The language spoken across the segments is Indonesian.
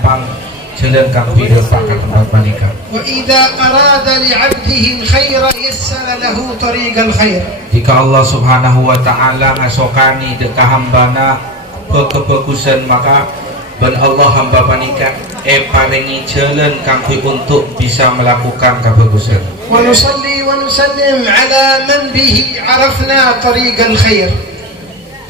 Pang jalan kang hidup pakai tempat manika. Wa idza arada li 'abdihi al-khaira yassara lahu tariqal khair. Jika Allah Subhanahu wa taala ngasokani deka hambana kebagusan, maka ben Allah hamba panika paringi jalan kang untuk bisa melakukan kebagusan. Wa nusalli wa nusallim ala man bihi 'arafna tariqal khair.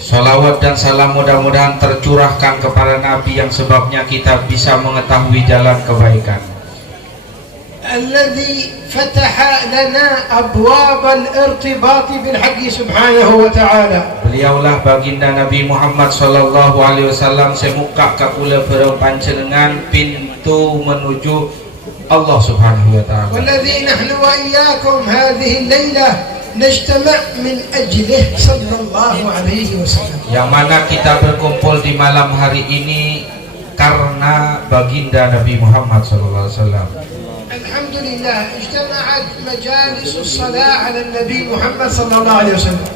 Salawat dan salam mudah-mudahan tercurahkan kepada Nabi yang sebabnya kita bisa mengetahui jalan kebaikan. Alladhi fataha lana abwab al-irtibat bil haqq subhanahu wa ta'ala. Beliaulah baginda Nabi Muhammad sallallahu alaihi wasallam semuka kakula perang panjenengan pintu menuju Allah Subhanahu wa taala. Walladhi nahnu wa iyyakum hadhihi al-lailah najtama' min ajlihi sallallahu alaihi wasallam. Yang mana kita berkumpul di malam hari ini karena baginda Nabi Muhammad sallallahu alaihi wasallam. Alhamdulillah ijtama'at majalis as-salah 'ala an-nabi Muhammad sallallahu alaihi wasallam.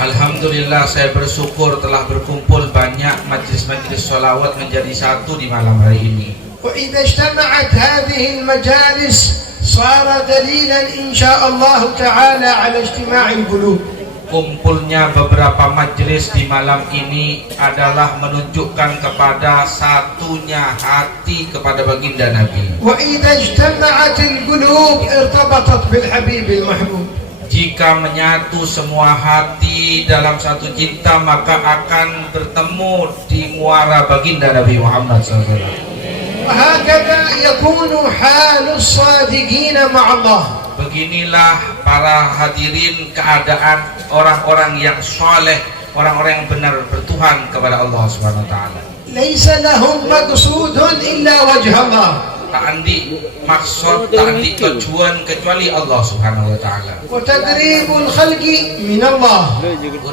Alhamdulillah, saya bersyukur telah berkumpul banyak majlis-majlis sholawat menjadi satu di malam hari ini. Wa idza ijtama'at hadhihi al-majalis صار دليلا إن شاء الله تعالى على اجتماع القلوب. Kumpulnya beberapa majelis di malam ini adalah menunjukkan kepada satunya hati kepada baginda Nabi. وإذا اجتمعت القلوب ارتبطت بالحبيب المحبوب. Jika menyatu semua hati dalam satu cinta, maka akan bertemu di muara baginda Nabi Muhammad SAW. وهكذا يكون حال الصادقين مع الله. Beginilah para hadirin keadaan orang-orang yang soleh, orang-orang yang benar bertuhan kepada Allah Subhanahu wa taala. ليس لهم مقصود إلا وجه الله. Tak andi maksud, tak andi tujuan kecuali Allah Subhanahu wa taala. وتقريب الخلق من الله.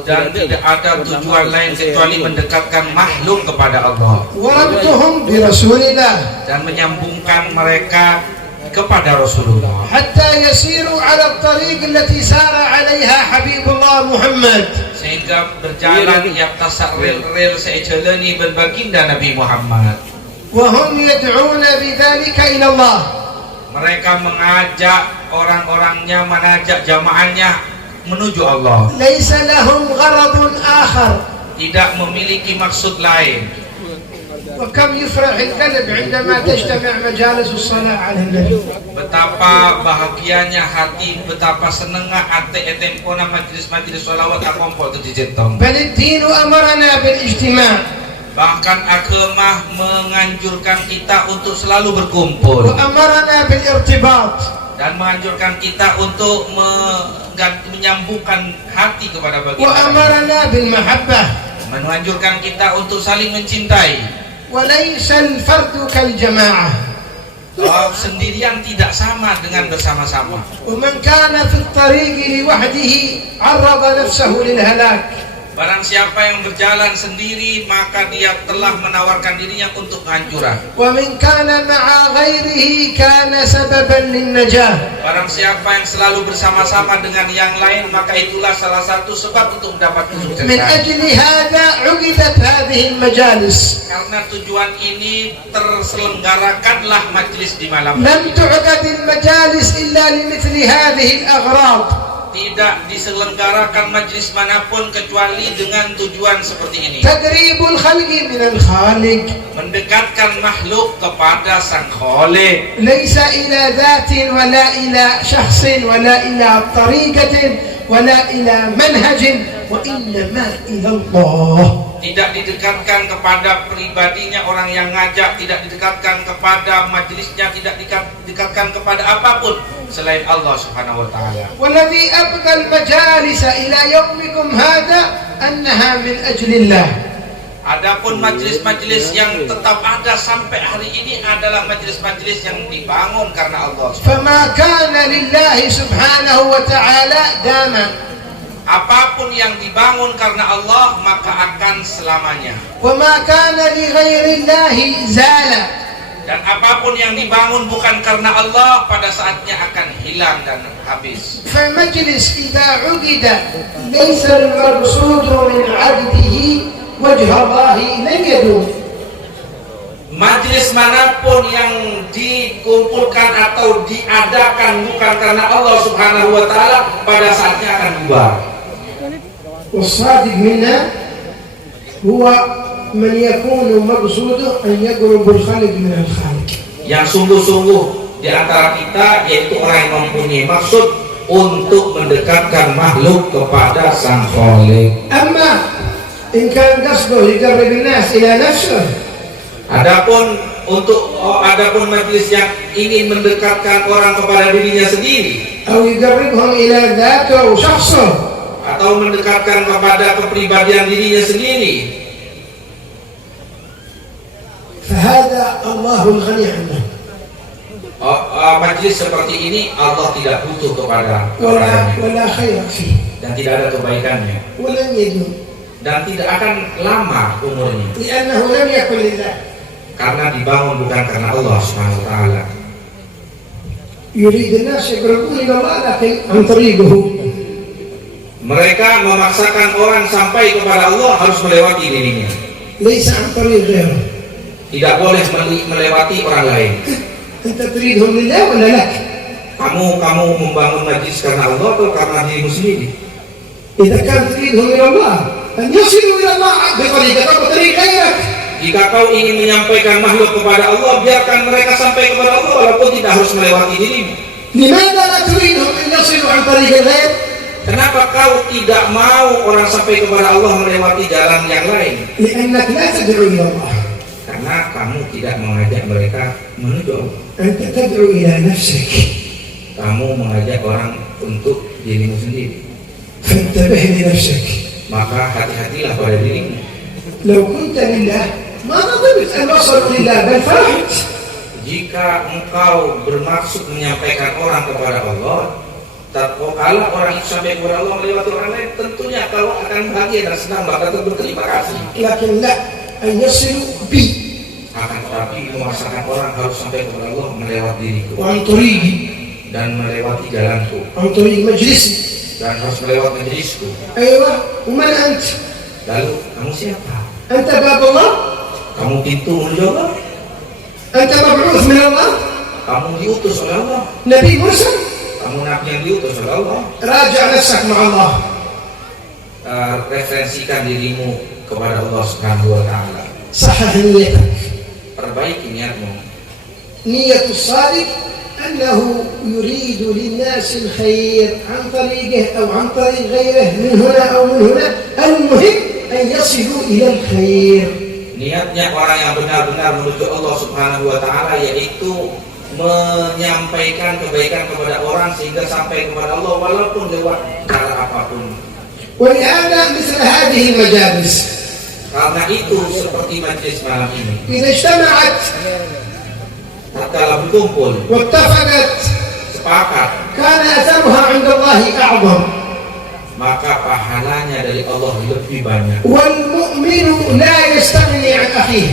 Dan tidak ada tujuan lain kecuali mendekatkan makhluk kepada Allah. وربطهم برسول الله. Dan menyambungkan mereka kepada Rasulullah. حتى يسيروا على الطريق التي سار عليها حبيب الله محمد. Sehingga berjalan di atas rel-rel sejalani berbaginda Nabi Muhammad. وهم يدعون بذلك إلى الله. Mereka mengajak orang-orangnya, mengajak jamaahnya menuju Allah. ليس لهم غرض آخر. Tidak memiliki maksud lain. وكم يفرح القلب عندما تجتمع مجالس الصلاة على النبي. Betapa bahagianya hati, betapa senengnya ate etempona majlis-majlis sholawat akompol tu dijentong. بل الدين أمرنا بالاجتماع. Bahkan agama menganjurkan kita untuk selalu berkumpul. وأمرنا بالارتباط. Dan menganjurkan kita untuk menyambungkan hati kepada baginda. وأمرنا بالمحبة. Menganjurkan kita untuk saling mencintai. وليس الفرد كالجماعة. Sendirian tidak sama dengan bersama-sama. ومن كان في الطريق لوحده عرض نفسه للهلاك. Barang siapa yang berjalan sendiri, maka dia telah menawarkan dirinya untuk kehancuran. ومن كان مع غيره كان سببا للنجاة. Barang siapa yang selalu bersama-sama dengan yang lain, maka itulah salah satu sebab untuk mendapat kesuksesan. من أجل هذا عقدت هذه المجالس. Karena tujuan ini terselenggarakanlah majlis di malam. لم تعقد المجالس إلا لمثل هذه الأغراض. Tidak diselenggarakan majlis manapun kecuali dengan tujuan seperti ini. تقريب الخلق من الخالق. Mendekatkan makhluk kepada Sang Khalik. ليس إلى ذات ولا إلى شخص ولا إلى طريقة ولا إلى منهج وإنما إلى الله. Tidak didekatkan kepada pribadinya orang yang ngajak, tidak didekatkan kepada majelisnya, tidak didekatkan kepada apapun selain Allah Subhanahu wa taala. والذي أبقى المجالس إلى يومكم هذا أنها من أجل الله. Adapun majelis-majelis yang tetap ada sampai hari ini adalah majelis-majelis yang dibangun karena Allah. فما كان لله سبحانه وتعالى دام. Apapun yang dibangun karena Allah maka akan selamanya. وما كان لغير الله زال. Dan apapun yang dibangun bukan karena Allah pada saatnya akan hilang dan habis. فمجلس إذا عقد ليس المقصود من عقده وجه الله لن يدوم. Majlis manapun yang dikumpulkan atau diadakan bukan karena Allah Subhanahu wa taala, pada saatnya akan bubar. والصادق منا هو من يكون مقصوده أن يقرب الخلق من الخالق. Yang sungguh-sungguh di antara kita yaitu orang yang mempunyai maksud untuk mendekatkan makhluk kepada Sang Khaliq. أما إن كان قصده يقرب الناس إلى نفسه. Adapun majlis yang ingin mendekatkan orang kepada dirinya sendiri, أو يقربهم إلى ذاته أو شخصه, atau mendekatkan kepada kepribadian dirinya sendiri, فهذا الله الغني عنه. majlis seperti ini Allah tidak butuh kepadanya ولا خير فيه. dan tidak ada kebaikannya ولن يدوم. dan tidak akan lama umurnya, لأنه لم يكن لله. karena dibangun bukan karena Allah Subhanahu wa taala. يريد الناس يقربون إلى الله لكن عن طريقه. Mereka memaksakan orang sampai kepada Allah harus melewati dirinya, ليس عن طريق غيره. tidak boleh melewati orang lain. أنت تريدهم لله ولا لك؟ Kamu membangun majlis karena Allah atau karena dirimu sendiri? إذا كان تريدهم إلى الله أن يصلوا إلى الله بطريقك أو بطريق غيرك. Jika kau ingin menyampaikan makhluk kepada Allah, biarkan mereka sampai kepada Allah walaupun tidak harus melewati dirimu. لماذا لا تريدهم أن يصلوا عن طريق الغير؟ Kenapa kau tidak mau orang sampai kepada Allah melewati jalan yang lain? لأنك لا تدعو إلى الله. Karena kamu tidak mengajak mereka menuju Allah. أنت تدعو إلى نفسك. Kamu mengajak orang untuk dirimu sendiri. فانتبه لنفسك. Maka hati-hatilah pada dirimu. لو كنت لله ما ضمنت أن وصلوا لله بل فرحت. Jika engkau bermaksud menyampaikan orang kepada Allah, kalau orang itu sampai kepada Allah melewati orang lain, tentunya kau akan bahagia dan senang, bahkan berterima kasih. لكن لا أن يصلوا بي Akan tetapi memaksakan orang harus sampai kepada Allah melewati diriku وعن طريقي dan melewati jalanku عن طريق مجلسي. dan harus melewati majelisku. أيوة. ومن أنت؟ Lalu kamu siapa? أنت باب الله. Kamu pintu menuju Allah. أنت مبعوث من الله. Kamu diutus oleh Allah. نبي مرسل. Kamu nabi yang diutus oleh Allah. راجع نفسك مع الله. Referensikan dirimu kepada Allah Subhanahu wa taala. صحح نيتك. Perbaiki niatmu. نية الصادق أنه يريد للناس الخير عن طريقه أو عن طريق غيره من هنا أو من هنا. المهم أن يصلوا إلى الخير. Niatnya orang yang benar-benar menuju Allah Subhanahu wa taala yaitu menyampaikan kebaikan kepada orang sehingga sampai kepada Allah walaupun lewat cara apapun. ولهذا مثل هذه المجالس Karena itu seperti majlis malam ini, إذا اجتمعت tatkala berkumpul واتفقت sepakat, كان أثرها عند الله أعظم. maka pahalanya dari Allah lebih banyak. والمؤمن لا يستغني عن أخيه.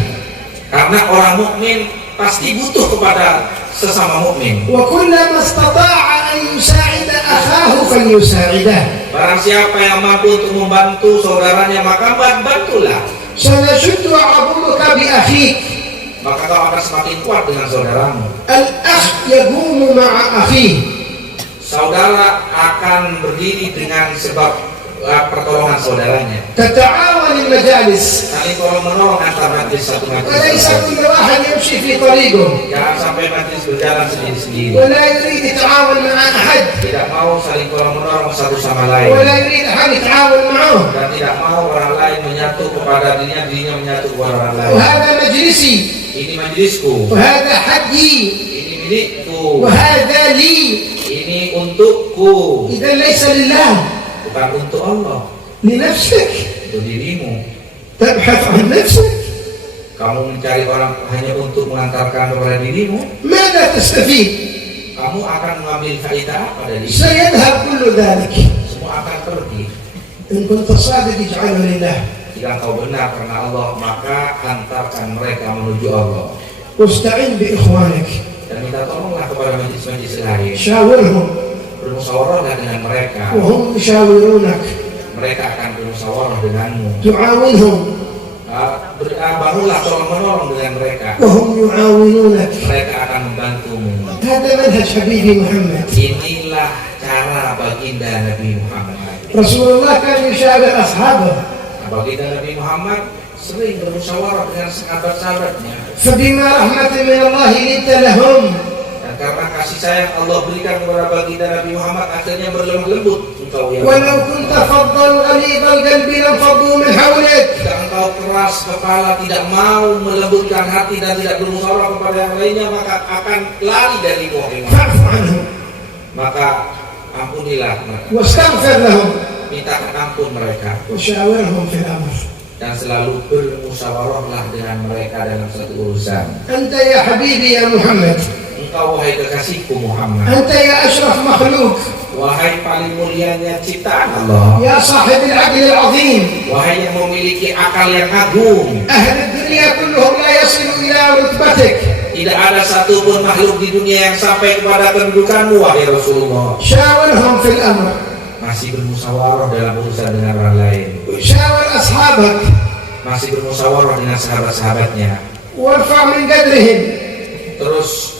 Karena orang mukmin pasti butuh kepada sesama mukmin. وكلما استطاع أن يساعد أخاه فليساعده. Barang siapa yang mampu untuk membantu saudaranya maka bantulah. سنشد عضدك بأخيك. Maka kau akan semakin kuat dengan saudaramu. الأخ يقوم مع أخيه. Saudara akan berdiri dengan sebab pertolongan saudaranya. تتعاون المجالس. Saling tolong menolong antar majlis satu majlis. وليس كل واحد يمشي في طريقه. Jangan sampai majlis berjalan sendiri-sendiri. ولا يريد يتعاون مع أحد. Tidak mau saling tolong menolong satu sama lain. ولا يريد أحد يتعاون معه. Dan tidak mau orang lain menyatu kepada dirinya menyatu kepada orang lain. وهذا مجلسي. Ini majlisku. وهذا حقي. Ini milikku. وهذا لي. Ini untukku. إذا ليس لله. Bukan untuk Allah. لنفسك. Untuk dirimu. تبحث عن نفسك. Kamu mencari orang hanya untuk mengantarkan kepada dirimu. ماذا تستفيد؟ Kamu akan mengambil faedah apa dari itu? سيذهب كل ذلك. Semua akan pergi. إن كنت صادق اجعله لله. Jika kau benar karena Allah, maka antarkan mereka menuju Allah. واستعن بإخوانك. Dan minta tolonglah kepada majlis-majlis lain. شاورهم. Bermusyawarahlah dengan mereka. وهم يشاورونك. Mereka akan bermusyawarah denganmu. تعاونهم. bangunlah tolong menolong dengan mereka. وهم يعاونونك. Mereka akan membantumu. هذا منهج حبيبي محمد. Inilah cara baginda Nabi Muhammad. رسول الله كان يشاور أصحابه. Baginda Nabi Muhammad sering bermusyawarah dengan sahabat-sahabatnya. فبما رحمة من الله لنت لهم. Dan karena kasih sayang Allah berikan kepada baginda Nabi Muhammad, akhirnya berlemah lembut engkau ya. ولو كنت فظا غليظ القلب لانفضوا من حولك. Jika engkau keras kepala, tidak mau melembutkan hati dan tidak bermusyawarah kepada yang lainnya, maka akan lari dari Muhammad. فاعف عنهم Maka ampunilah mereka, واستغفر لهم mintakan ampun mereka, وشاورهم في الأمر. dan selalu bermusyawarahlah dengan mereka dalam satu urusan. أنت يا حبيبي يا محمد. Engkau wahai kekasihku Muhammad, أنت يا أشرف مخلوق. wahai paling mulianya ciptaan Allah, يا صاحب العقل العظيم. wahai yang memiliki akal yang agung. أهل الدنيا كلهم لا يصلوا إلى رتبتك. Tidak ada satupun makhluk di dunia yang sampai kepada kedudukanmu wahai Rasulullah. شاورهم في الأمر. Masih bermusyawarah dalam urusan dengan orang lain, وشاور أصحابك. masih bermusyawarah dengan sahabat-sahabatnya, وارفع من قدرهم. terus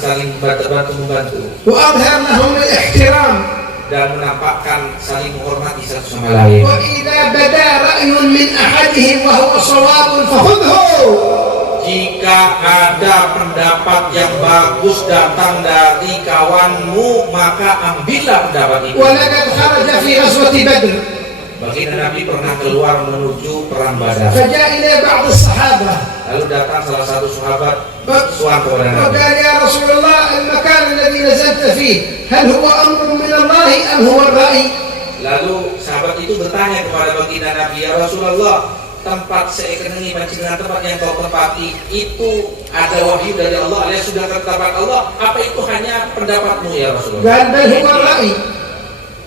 saling membantu وأظهر لهم الاحترام. dan menampakkan saling menghormati satu sama lain. وإذا بدا رأي من أحدهم وهو صواب فخذه. Jika ada pendapat yang bagus datang dari kawanmu, maka ambillah pendapat itu. ولقد خرج في غزوة بدر. Baginda Nabi pernah keluar menuju perang Badar. فجاء إلى بعض الصحابة Lalu datang salah satu sahabat bersuara kepada Nabi. وقال يا رسول الله المكان الذي نزلت فيه هل هو أمر من الله أم هو الرأي؟ Lalu sahabat itu bertanya kepada baginda Nabi, ya Rasulullah, tempat seekenengi pancingan tempat yang kau tempati itu ada wahyu dari Allah alias sudah ketetapan Allah, apa itu hanya pendapatmu ya Rasulullah? قال بل هو الرأي.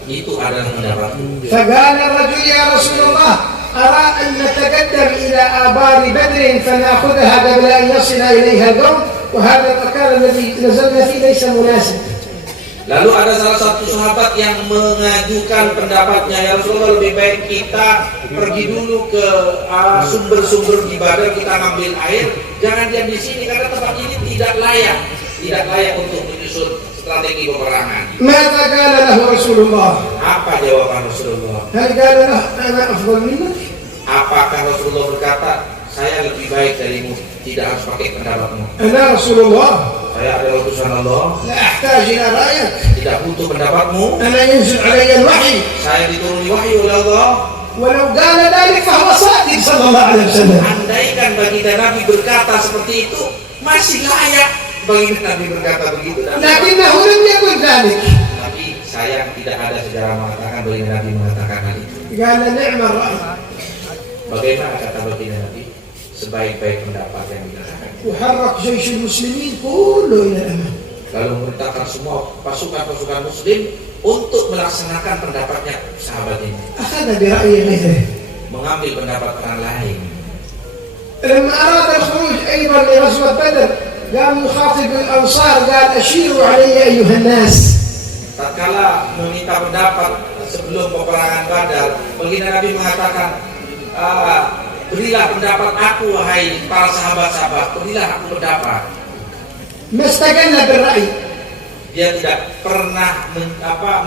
Itu adalah pendapatmu. فقال الرجل يا رسول الله أرى أن نتقدم إلى آبار بدر فنأخذها قبل أن يصل إليها القوم وهذا المكان الذي نزلنا فيه ليس مناسب. Lalu ada salah satu sahabat yang mengajukan pendapatnya, ya Rasulullah, lebih baik kita pergi dulu ke sumber-sumber di Badar, kita ngambil air, jangan diam di sini karena tempat ini tidak layak untuk menyusun strategi peperangan. ماذا قال له رسول الله؟ Apa jawaban Rasulullah? هل قال له أنا أفضل منك؟ Apakah Rasulullah berkata, saya lebih baik darimu, tidak harus pakai pendapatmu? أنا رسول الله Saya adalah utusan Allah, لا أحتاج إلى رأيك. tidak butuh pendapatmu. أنا ينزل علي الوحي. Saya dituruni wahyu oleh Allah. ولو قال ذلك فهو صادق صلى الله عليه وسلم. Andaikan baginda Nabi berkata seperti itu, masih layak baginda Nabi berkata begitu. لكنه لم يقل ذلك. Tapi sayang tidak ada sejarah mengatakan baginda Nabi mengatakan hal itu. قال نعم الرأي. Bagaimana kata baginda Nabi? Sebaik-baik pendapat yang dikatakan. وحرك جيش المسلمين كله إلى الأمام. Lalu memerintahkan semua pasukan-pasukan Muslim untuk melaksanakan pendapatnya sahabat ini, أخذ برأي غيره. mengambil pendapat orang lain. لما أراد الخروج أيضا لغزوة بدر قام يخاطب الأنصار قال أشيروا علي أيها الناس. Tatkala meminta pendapat sebelum peperangan Badar, baginda Nabi mengatakan, berilah pendapat aku wahai para sahabat-sahabat, berilah aku pendapat. ما استقل بالرأي. Dia tidak pernah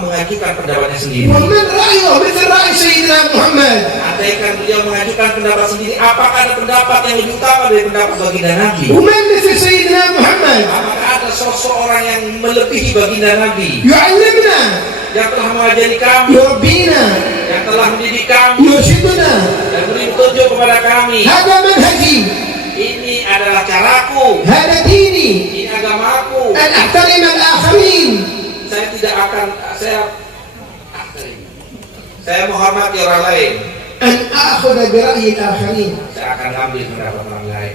mengajukan pendapatnya sendiri. ومن رأيه مثل رأي سيدنا محمد. Andaikan beliau mengajukan pendapat sendiri, apakah ada pendapat yang lebih utama dari pendapat baginda Nabi? ومن مثل سيدنا محمد. Apakah ada sosok orang yang melebihi baginda Nabi, يعلمنا. yang telah mengajari kami, يربينا. yang telah mendidik kami, يرشدنا. dan beri petunjuk kepada kami? هذا منهجي. Ini adalah caraku, هذا ديني. ini agamaku. أن أحترم الآخرين. Saya tidak akan saya menghormati orang lain. أن آخذ برأي الآخرين. Saya akan ambil pendapat orang lain.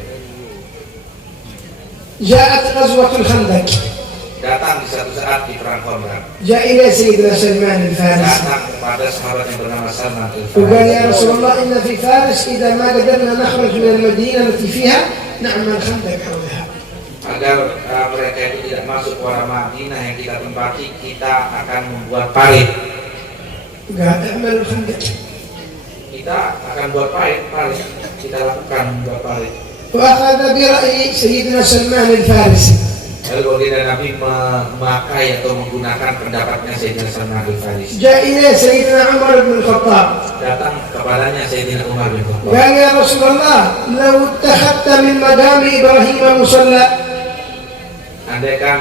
جاءت غزوة الخندق. Datang di satu saat di perang Khandaq. جاء إلى سيدنا سلمان الفارسي Datang kepada sahabat yang bernama Salman وقال يا al-Farisi. رسول الله إن في فارس إذا ما قدرنا نخرج من المدينة التي فيها نعمل خندق حولها. Agar mereka itu tidak masuk ke arah Madinah yang kita tempati, kita akan membuat parit. قال اعمل الخندق. kita akan buat parit, kita lakukan buat parit. وأخذ برأي سيدنا سلمان الفارسي. Lalu baginda Nabi memakai atau menggunakan pendapatnya Sayyidina Salman Al-Farisi. جاء إليه سيدنا عمر بن الخطاب. Datang kepadanya Sayyidina Umar bin Khattab. قال يا رسول الله لو اتخذت من مقام إبراهيم مصلى. Andaikan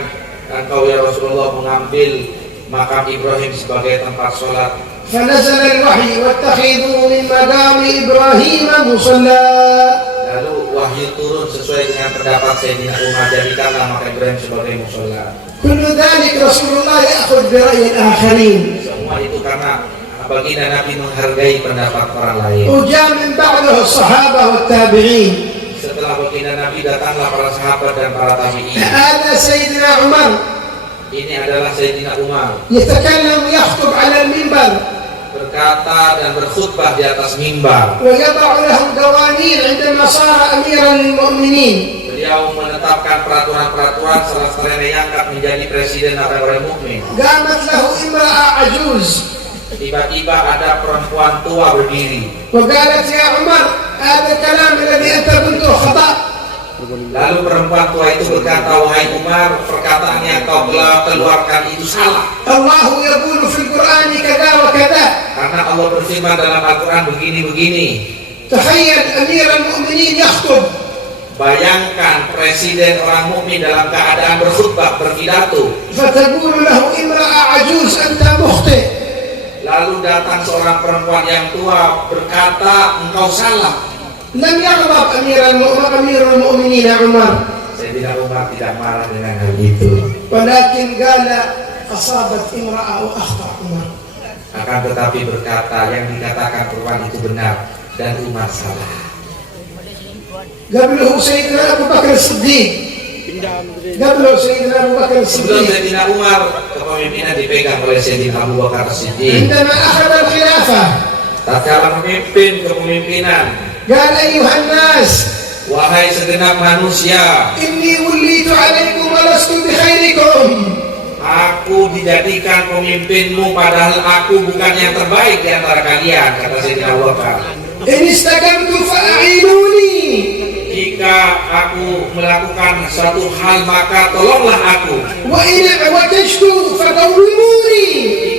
engkau ya Rasulullah mengambil makam Ibrahim sebagai tempat sholat. فنزل الوحي واتخذوا من مقام إبراهيم مصلى. Lalu wahyu turun sesuai dengan pendapat Sayyidina Umar, jadikanlah makam Ibrahim sebagai musola. كل ذلك رسول الله يأخذ برأي الآخرين. Semua itu karena baginda Nabi menghargai pendapat orang lain. وجاء من بعده الصحابة والتابعين. Setelah baginda Nabi datanglah para sahabat dan para tabi'in. هذا سيدنا عمر Ini adalah Sayyidina Umar يتكلم يخطب على المنبر berkata dan berkhutbah di atas mimbar. ويضع لهم قوانين عندما صار أميرا للمؤمنين. Beliau menetapkan peraturan-peraturan setelah diangkat menjadi presiden orang-orang mukmin. قامت له امرأة عجوز Tiba-tiba ada perempuan tua berdiri. وقالت يا عمر هذا الكلام الذي أنت قلته خطأ. Lalu perempuan tua itu berkata, wahai Umar, perkataan yang kau keluarkan itu salah. الله يقول في القرآن كذا وكذا. Karena Allah berfirman dalam Al-Quran begini-begini. تخيل أمير المؤمنين يخطب. Bayangkan presiden orang mukmin dalam keadaan berkhutbah, berpidato. فتقول له امرأة عجوز أنت مخطئ. Lalu datang seorang perempuan yang tua berkata, engkau salah. لم يغضب أمير المؤمنين عمر. Sayyidina Umar tidak marah dengan hal itu. ولكن قال أصابت امرأة وأخطأ عمر. Akan tetapi berkata, yang dikatakan perempuan itu benar dan Umar salah. قبله سيدنا أبو بكر الصديق. قبله سيدنا أبو بكر Sebelum الصديق Sayyidina Umar, kepemimpinan dipegang oleh Sayyidina Abu Bakar As-Siddiq. عندما أخذ الخلافة Tatkala memimpin kepemimpinan, قال أيها الناس wahai segenap manusia, إني وليت عليكم ولست بخيركم. aku dijadikan pemimpinmu padahal aku bukan yang terbaik di antara kalian, kata Sayyidina Abu Bakar. إن استقمت فأعينوني. Jika aku melakukan suatu hal maka tolonglah aku. وإن اعوججت فقوموني.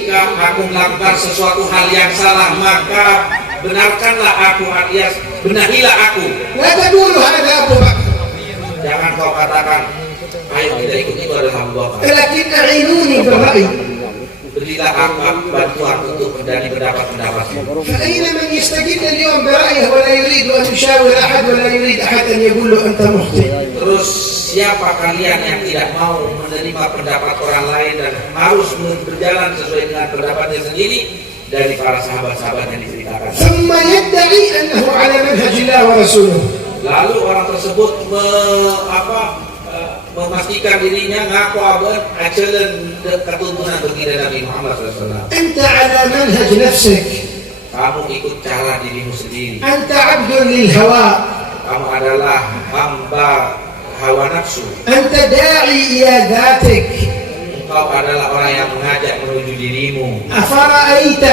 Jika aku melakukan sesuatu hal yang salah maka benarkanlah aku, alias benahilah aku. لا تقولوا هذا أبو بكر Jangan kau katakan ayo kita ikut itu adalah Abu Bakar. ولكن أعينوني بالرأي. Berilah aku bantuan untuk dari pendapat-pendapatmu. فأين من يستجيب اليوم برأيه ولا يريد أن يشاور أحد ولا يريد أحد أن يقول له أنت مخطئ. Terus siapa kalian yang tidak mau menerima pendapat orang lain dan harus berjalan sesuai dengan pendapatnya sendiri dari para sahabat-sahabat yang diceritakan. ثم يدعي أنه على منهج الله ورسوله. Lalu orang tersebut memastikan dirinya ngaku ajaran ketuntunan baginda Nabi Muhammad SAW. أنت على منهج نفسك. Kamu ikut cara dirimu sendiri. أنت عبد للهوى. Kamu adalah hamba hawa nafsu. أنت داعي إلى ذاتك. Engkau adalah orang yang mengajak menuju dirimu. أفرأيت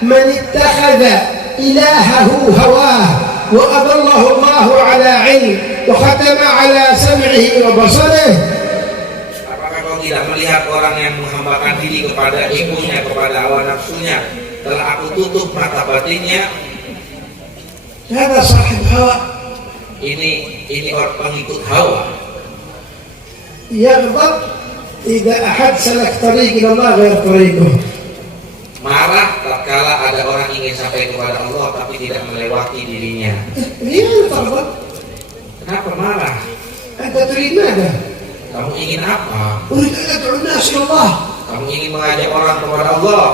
من اتخذ إلهه هواه وأضله الله على علم وختم على سمعه وبصره. Apakah kau tidak melihat orang yang menghambakan diri kepada egonya, kepada hawa nafsunya, telah aku tutup mata batinnya? هذا صاحب هوى. Ini orang pengikut hawa. يغضب إذا أحد سلك طريق إلى الله غير طريقه. Marah tatkala ada orang ingin sampai kepada Allah tapi tidak melewati dirinya. لماذا تغضب؟ Kenapa marah? أنت تريد ماذا؟ Kamu ingin apa? أريد أن أدعو الناس إلى الله. Kamu ingin mengajak orang kepada Allah.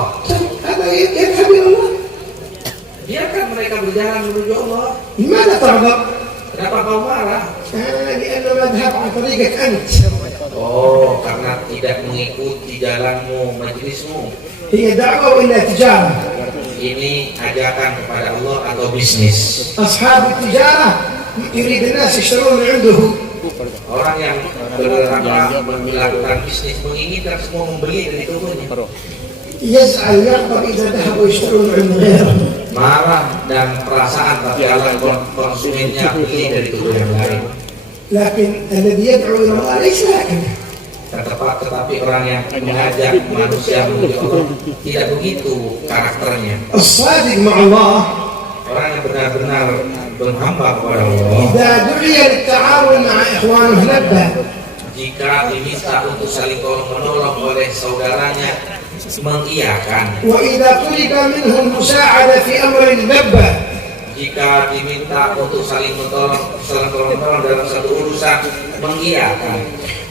هذا يذهب إلى الله. Biarkan mereka berjalan menuju Allah. لماذا تغضب؟ Kenapa kau marah? لأنه مذهب عن طريقك أنت. Oh, karena tidak mengikuti jalanmu, majelismu. هي دعوة ولا تجارة؟ Ini ajakan kepada Allah atau bisnis. أصحاب التجارة يريد الناس يشترون من عنده. Orang yang melakukan bisnis menginginkan semua membeli dari tokonya. يزعل يغضب إذا ذهبوا يشترون من عند غيره. marah dan perasaan, tapi Allah konsumennya beli dari tubuh yang lain. لكن الذي يدعو إلى الله ليس هكذا. Tetapi orang yang mengajak manusia menuju Allah tidak begitu karakternya. الصادق مع الله Orang yang benar-benar berhamba kepada Allah, إذا دعي للتعاون مع إخوانه لبى. jika diminta untuk saling tolong-menolong oleh saudaranya, mengiyakan. وإذا طلب منه المساعدة في أمر لبى. Jika diminta untuk saling tolong-menolong dalam satu urusan, mengiyakan.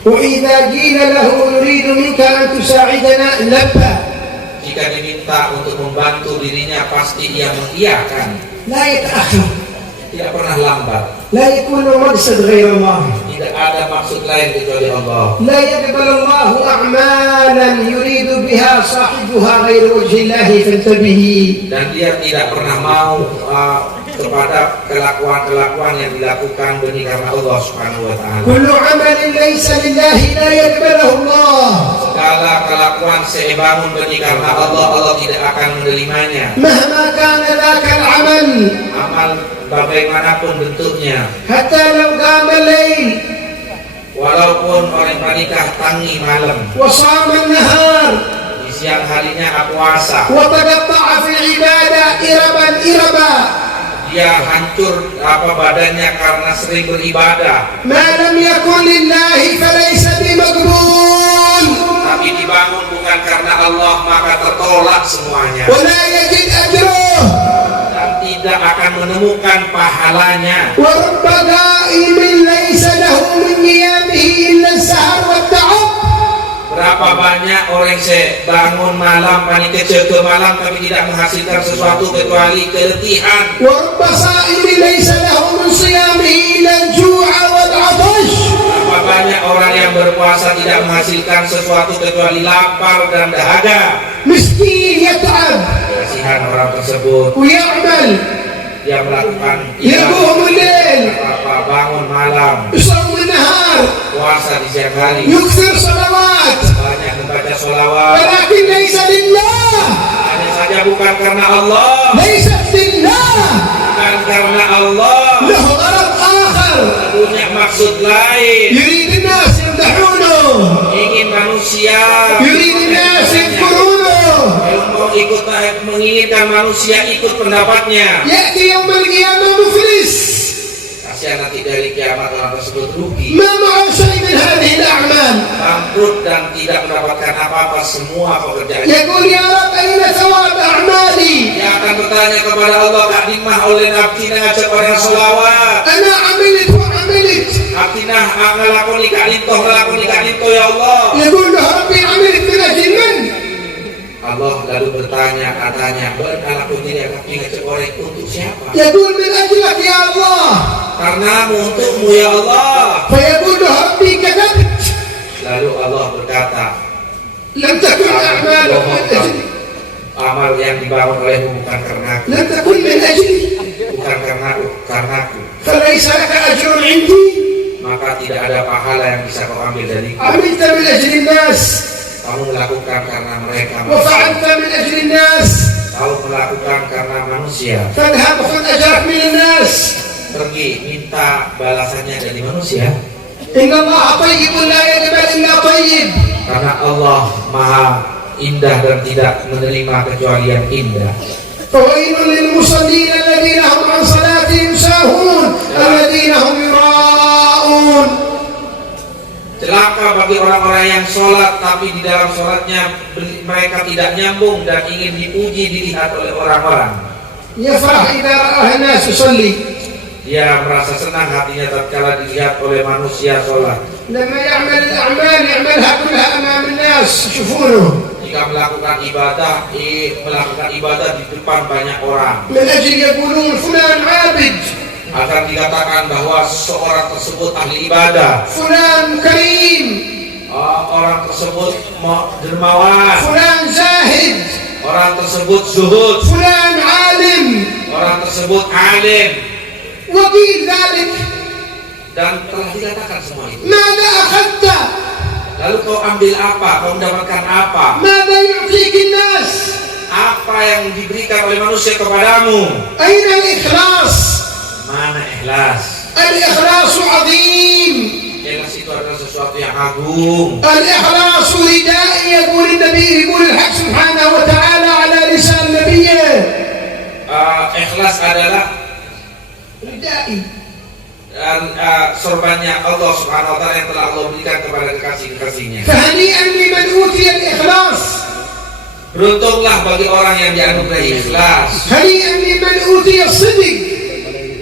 وإذا قيل له نريد منك أن تساعدنا لبى. Jika diminta untuk membantu dirinya, pasti ia mengiyakan. لا يتأخر. Tidak pernah lambat. لا يكون مقصد غير الله. Tidak ada maksud lain kecuali Allah. لا يقبل الله أعمالا يريد بها صاحبها غير وجه الله فانتبهي. Dan dia tidak pernah mau kepada kelakuan-kelakuan yang dilakukan demi karena Allah Subhanahu wa taala. كل عمل ليس لله لا يقبله الله. Segala kelakuan sebangun demi karena Allah, Allah tidak akan menerimanya. مهما كان ذاك العمل. Amal bagaimanapun bentuknya. حتى لو قام الليل. Walaupun orang menikah tangi malam. وصام النهار. Di siang harinya puasa. وتقطع في العبادة إربا. Dia hancur badannya karena sering beribadah. ما لم يكن لله فليس بمقبول. Tapi dibangun bukan karena Allah, maka tertolak semuanya. ولا يجد أجره. Dan tidak akan menemukan pahalanya. ورب قائم ليس له من قيامه إلا السهر والتعب. Berapa banyak orang bangun malam, panik kecil ke malam, tapi tidak menghasilkan sesuatu kecuali keletihan. ورب صائم ليس له من صيامه إلا الجوع والعطش. Berapa banyak orang yang berpuasa tidak menghasilkan sesuatu kecuali lapar dan dahaga. مسكين يتعب Kasihan orang tersebut. ويعمل. Dia melakukan يقوم الليل. bangun malam, يصوم النهار. puasa di siang hari, يكثر صلوات. banyak membaca sholawat. ولكن ليس لله. Hanya saja bukan karena Allah, ليست لله. bukan karena Allah, له غرض آخر. punya maksud lain. يريد الناس يمدحونه. Ingin manusia, يريد الناس يذكرونه. menginginkan manusia ikut pendapatnya. يأتي يوم القيامة مفلس. Kasihan nanti dari kiamat orang tersebut rugi, ما معه شيء من هذه الأعمال. bangkrut dan tidak mendapatkan apa-apa semua pekerjaan. يقول يا رب أين ثواب أعمالي. Dia akan bertanya kepada Allah, Kak Dimah oleh Abdina ngajak orang sholawat. أنا عملت وعملت. Abdina ngelakoni Kak Linto ya Allah. يقول له ربي عملت من أجل من. Allah lalu bertanya, katanya, berkalaupun diri akan ngajak orang untuk siapa? يقول من أجلك يا الله. Karenamu, untukmu ya Allah. فيقول له ربي كذبت. Lalu Allah berkata, لم تكن أعمالك من أجلي. amal yang dibangun olehmu bukan karenaku, لم تكن من أجلي. bukan karenaku, فليس لك أجر عندي. maka tidak ada pahala yang bisa kau ambil dariku. عملت من أجل الناس. Kamu melakukan karena mereka manusia. وفعلت من أجل الناس. Kau melakukan karena manusia. فاذهب خذ أجرك من الناس. Pergi minta balasannya dari manusia. إن الله طيب لا يقبل إلا طيب. Karena Allah maha indah dan tidak menerima kecuali yang indah. فويل للمصلين الذين هم عن صلاتهم ساهون الذين هم يراءون. Celaka bagi orang-orang yang sholat tapi di dalam sholatnya mereka tidak nyambung dan ingin dipuji dilihat oleh orang-orang. يفرح إذا رآه الناس يصلي. Dia merasa senang hatinya tatkala dilihat oleh manusia sholat. لما يعمل الأعمال يعملها كلها أمام الناس يشوفونه. Jika melakukan ibadah di depan banyak orang, من أجل يقولون فلان عابد. akan dikatakan bahwa seorang tersebut ahli ibadah, فلان كريم. orang tersebut dermawan, فلان زاهد. orang tersebut zuhud, فلان عالم. orang tersebut alim, وقيل ذلك. dan telah dikatakan semua itu. ماذا أخذت؟ Lalu kau ambil apa? Kau mendapatkan apa? ماذا يعطيك الناس؟ apa yang diberikan oleh manusia kepadamu. أين الإخلاص؟ Mana ikhlas? الإخلاص عظيم. Ikhlas itu adalah sesuatu yang agung. الإخلاص رداء يقول النبي يقول الحق سبحانه وتعالى على لسان نبيه. Ikhlas adalah ردائي. sorbannya Allah Subhanahu wa taala yang telah Allah berikan kepada kekasih-kekasihnya. فهنيئا لمن أوتي الإخلاص. Beruntunglah bagi orang yang dianugerahi ikhlas. هنيئا لمن أوتي الصدق.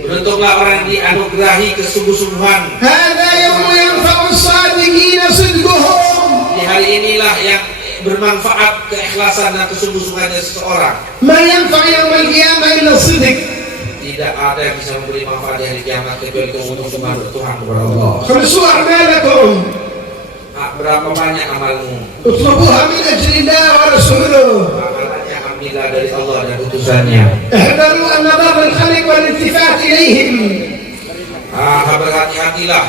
Beruntunglah orang yang dianugerahi kesungguh-sungguhan. هذا يوم ينفع الصادقين صدقهم. Di hari inilah yang bermanfaat keikhlasan dan kesungguh-sungguhannya seseorang. ما ينفع يوم القيامة إلا الصدق. Tidak ada yang bisa memberi manfaat di hari kiamat kecuali kesungguh-sungguhan bertuhan kepada Allah. خلصوا أعمالكم. Berapa banyak amalmu? اطلبوها من أجل الله ورسوله. Amalannya ambillah dari Allah dan utusannya. احذروا النظر الخلق والالتفات إليهم. Berhati-hatilah.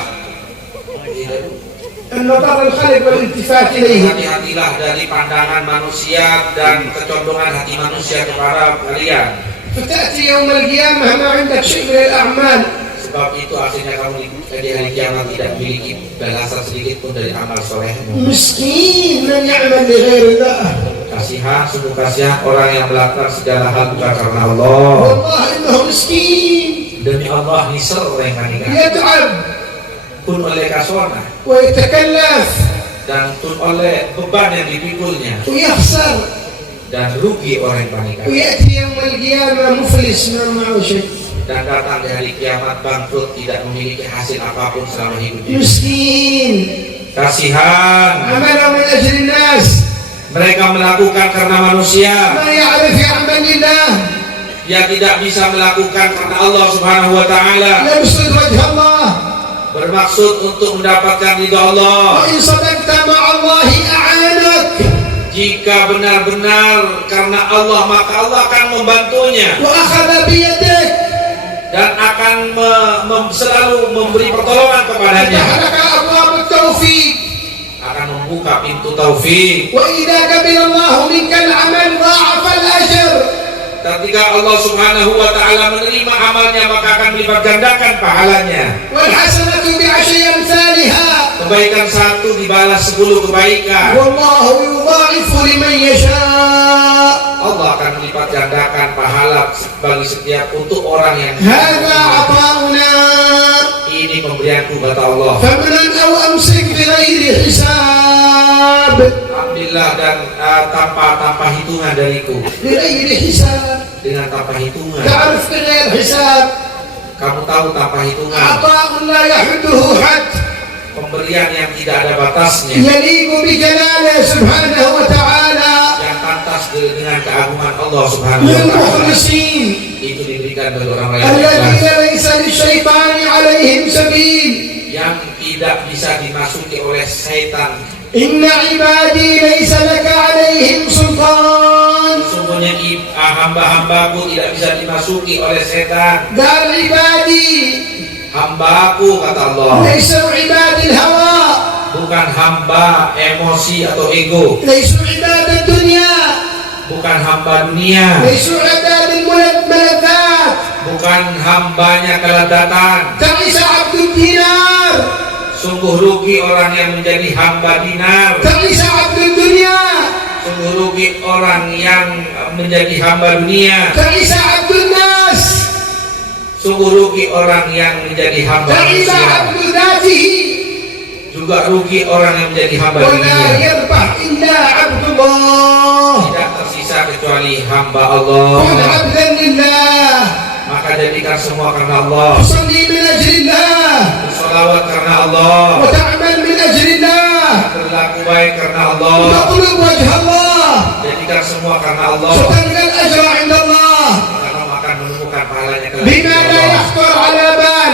النظر الخلق والالتفات إليهم. Hati-hatilah dari pandangan manusia dan kecondongan hati manusia kepada kalian. فتأتي يوم القيامة ما عندك شيء من الأعمال. Sebab itu akhirnya kamu di hari kiamat tidak memiliki balasan sedikit pun dari amal solehmu. مسكين من يعمل لغير الله. Kasihan, sungguh kasihan orang yang melakukan segala hal bukan karena Allah. والله إنه مسكين. Demi Allah, nisar orang yang يتعب pun oleh kasona ويتكلف dan pun oleh beban yang dipikulnya ويخسر dan rugi orang yang panik ويأتي يوم القيامة مفلس ما معه شيء. dan datang di hari kiamat bangkrut tidak memiliki hasil apapun selama hidupnya. مسكين Kasihan, عمله من أجل الناس mereka melakukan karena manusia. ما يعرف يعمل لله. Dia tidak bisa melakukan karena Allah Subhanahu wa taala. يقصد وجه الله. Bermaksud untuk mendapatkan ridha Allah. وإن صدقت مع الله أعانك. Jika benar-benar karena Allah, maka Allah akan membantunya وأخذ بيدك. dan akan selalu memberi pertolongan kepadanya, فتح لك أبواب التوفيق. akan membuka pintu taufik. وإذا قبل الله منك العمل ضاعف الأجر. Ketika Allah Subhanahu wa taala menerima amalnya, maka akan melipat gandakan pahalanya. والحسنة بعشر أمثالها. Kebaikan satu dibalas 10 kebaikan. والله يضاعف لمن يشاء. Allah akan melipat gandakan pahala bagi setiap untuk orang yang هذا عطاؤنا. ini pemberianku kata Allah. فمن أو أمسك بغير حساب. Alhamdulillah dan tanpa hitungan dariku. بغير حساب. Dengan tanpa hitungan. تعرف بغير حساب. Kamu tahu tanpa hitungan. عطاء لا يحده حد. Pemberian yang tidak ada batasnya. يليق بجلاله سبحانه وتعالى. Yang pantas dengan keagungan Allah Subhanahu wa taala. للمخلصين Itu diberikan bagi orang-orang yang الذين ikhlas. ليس للشيطان عليهم سبيل. Yang tidak bisa dimasuki oleh setan. إن عبادي ليس لك عليهم سلطان. Sesungguhnya hamba-hambaku tidak bisa dimasuki oleh setan. قال عبادي Hambaku kata Allah, ليسوا عباد الهوى. bukan hamba emosi atau ego, ليسوا عباد الدنيا. bukan hamba dunia, ليسوا عباد الملذات. bukan hambanya kelezatan. تعس عبد الدينار. Sungguh rugi orang yang menjadi hamba dinar. تعس عبد الدنيا. Sungguh rugi orang yang menjadi hamba dunia. تعس عبد الناس. Sungguh rugi orang yang menjadi hamba تعس manusia. عبد ذاته. Juga rugi orang yang menjadi hamba ولا dunia. يربح إلا عبد الله. Tidak tersisa kecuali hamba Allah. كن عبدا لله. Maka jadikan semua karena Allah. تصلي من أجل الله. Bersolawat karena Allah. وتعمل من أجل الله. Berlaku baik karena Allah. وتطلب وجه الله. Jadikan semua karena Allah. ستلقى الأجر عند الله. Karena akan menemukan pahalanya kelak di بما لا Allah. يخطر على بال.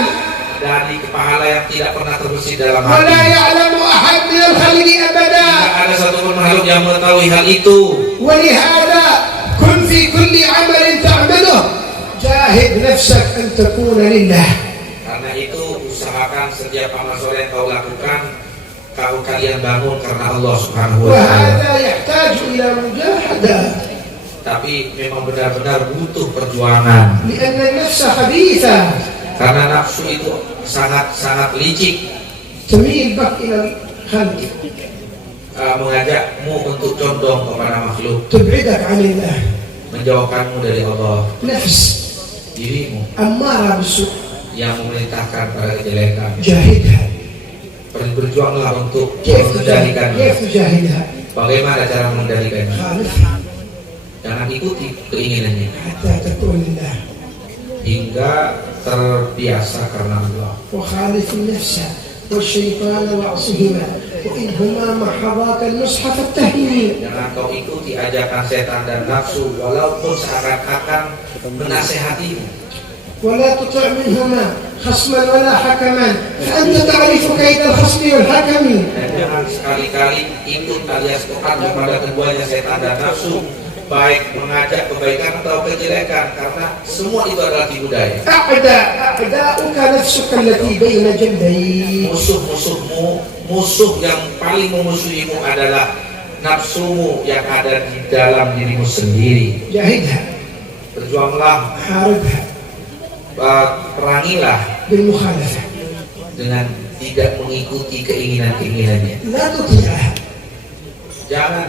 Dari pahala yang tidak pernah terbersih dalam hati. ولا يعلم أحد من الخلق أبدا. Tidak ada satupun makhluk yang mengetahui hal itu. ولهذا كن في كل عمل تعمله جاهد نفسك أن تكون لله. Karena itu usahakan setiap amal soleh yang kau lakukan, kalian bangun karena Allah Subhanahu wa taala. وهذا يحتاج إلى مجاهدة. tapi memang benar-benar butuh perjuangan. لأن النفس خبيثة Karena nafsu itu sangat licik, تميل بك إلى الخلق mengajakmu untuk condong kepada makhluk, تبعدك عن الله. menjauhkanmu dari Allah. نفس Dirimu أمارة بالسوء yang memerintahkan pada kejelekan. جاهدها. Berjuanglah untuk كيف mengendalikannya. تجاهدها؟ Bagaimana cara mengendalikannya? خالفها Jangan ikuti keinginannya حتى تكون لله، hingga terbiasa karena Allah. وخالف النفس والشيطان وعصهما وإنهما ما حواك النصح فاتهمني. Jangan kau ikuti ajakan setan dan nafsu walaupun seakan-akan menasehatimu. ولا تطع منهما خصما ولا حكما فأنت تعرف كيد الخصم والحكم. Dan jangan sekali-kali ikut alias taat kepada keduanya setan dan nafsu, baik mengajak kebaikan atau kejelekan, karena semua itu adalah tipu daya. أعداؤك نفسك التي بين جنبيك. Musuh-musuhmu, musuh yang paling memusuhimu adalah nafsumu yang ada di dalam dirimu sendiri. جاهدها Berjuanglah, حاربها perangilah بالمخالفة. dengan tidak mengikuti keinginan-keinginannya. لا تطيعها. Jangan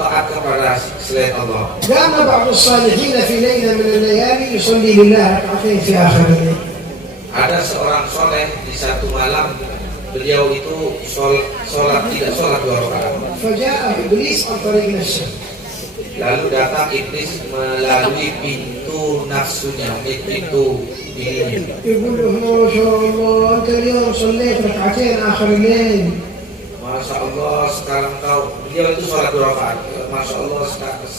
taat kepada selain Allah. قام بعض الصالحين في ليلة من الليالي يصلي لله ركعتين في آخر الليل. Ada seorang soleh di satu malam, beliau itu sholat tidak sholat 2 rakaat. فجاء إبليس عن طريق نفسه. Lalu datang iblis melalui pintu nafsunya, pintu dirinya. يقول له ما شاء الله أنت اليوم صليت ركعتين آخر الليل. Masya Allah, sekarang beliau itu sholat 2 rakaat. Masya Allah,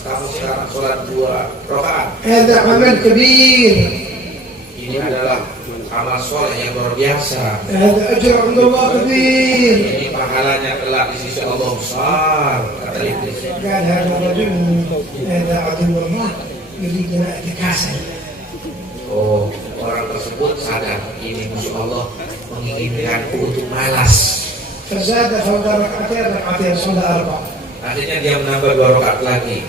kamu sekarang sholat 2 rakaat. هذا عمل كبير. Ini adalah amal soleh yang luar biasa. هذا أجر عند الله كبير. Ini pahalanya kelak di sisi Allah besar, kata iblis. قال هذا الرجل هذا عدو الله يريد أن أتكاسل. Oh, orang tersebut sadar ini musuh Allah menginginkanku untuk malas. فزاد فوق ركعتين صلى 4. Akhirnya dia menambah 2 rakaat lagi.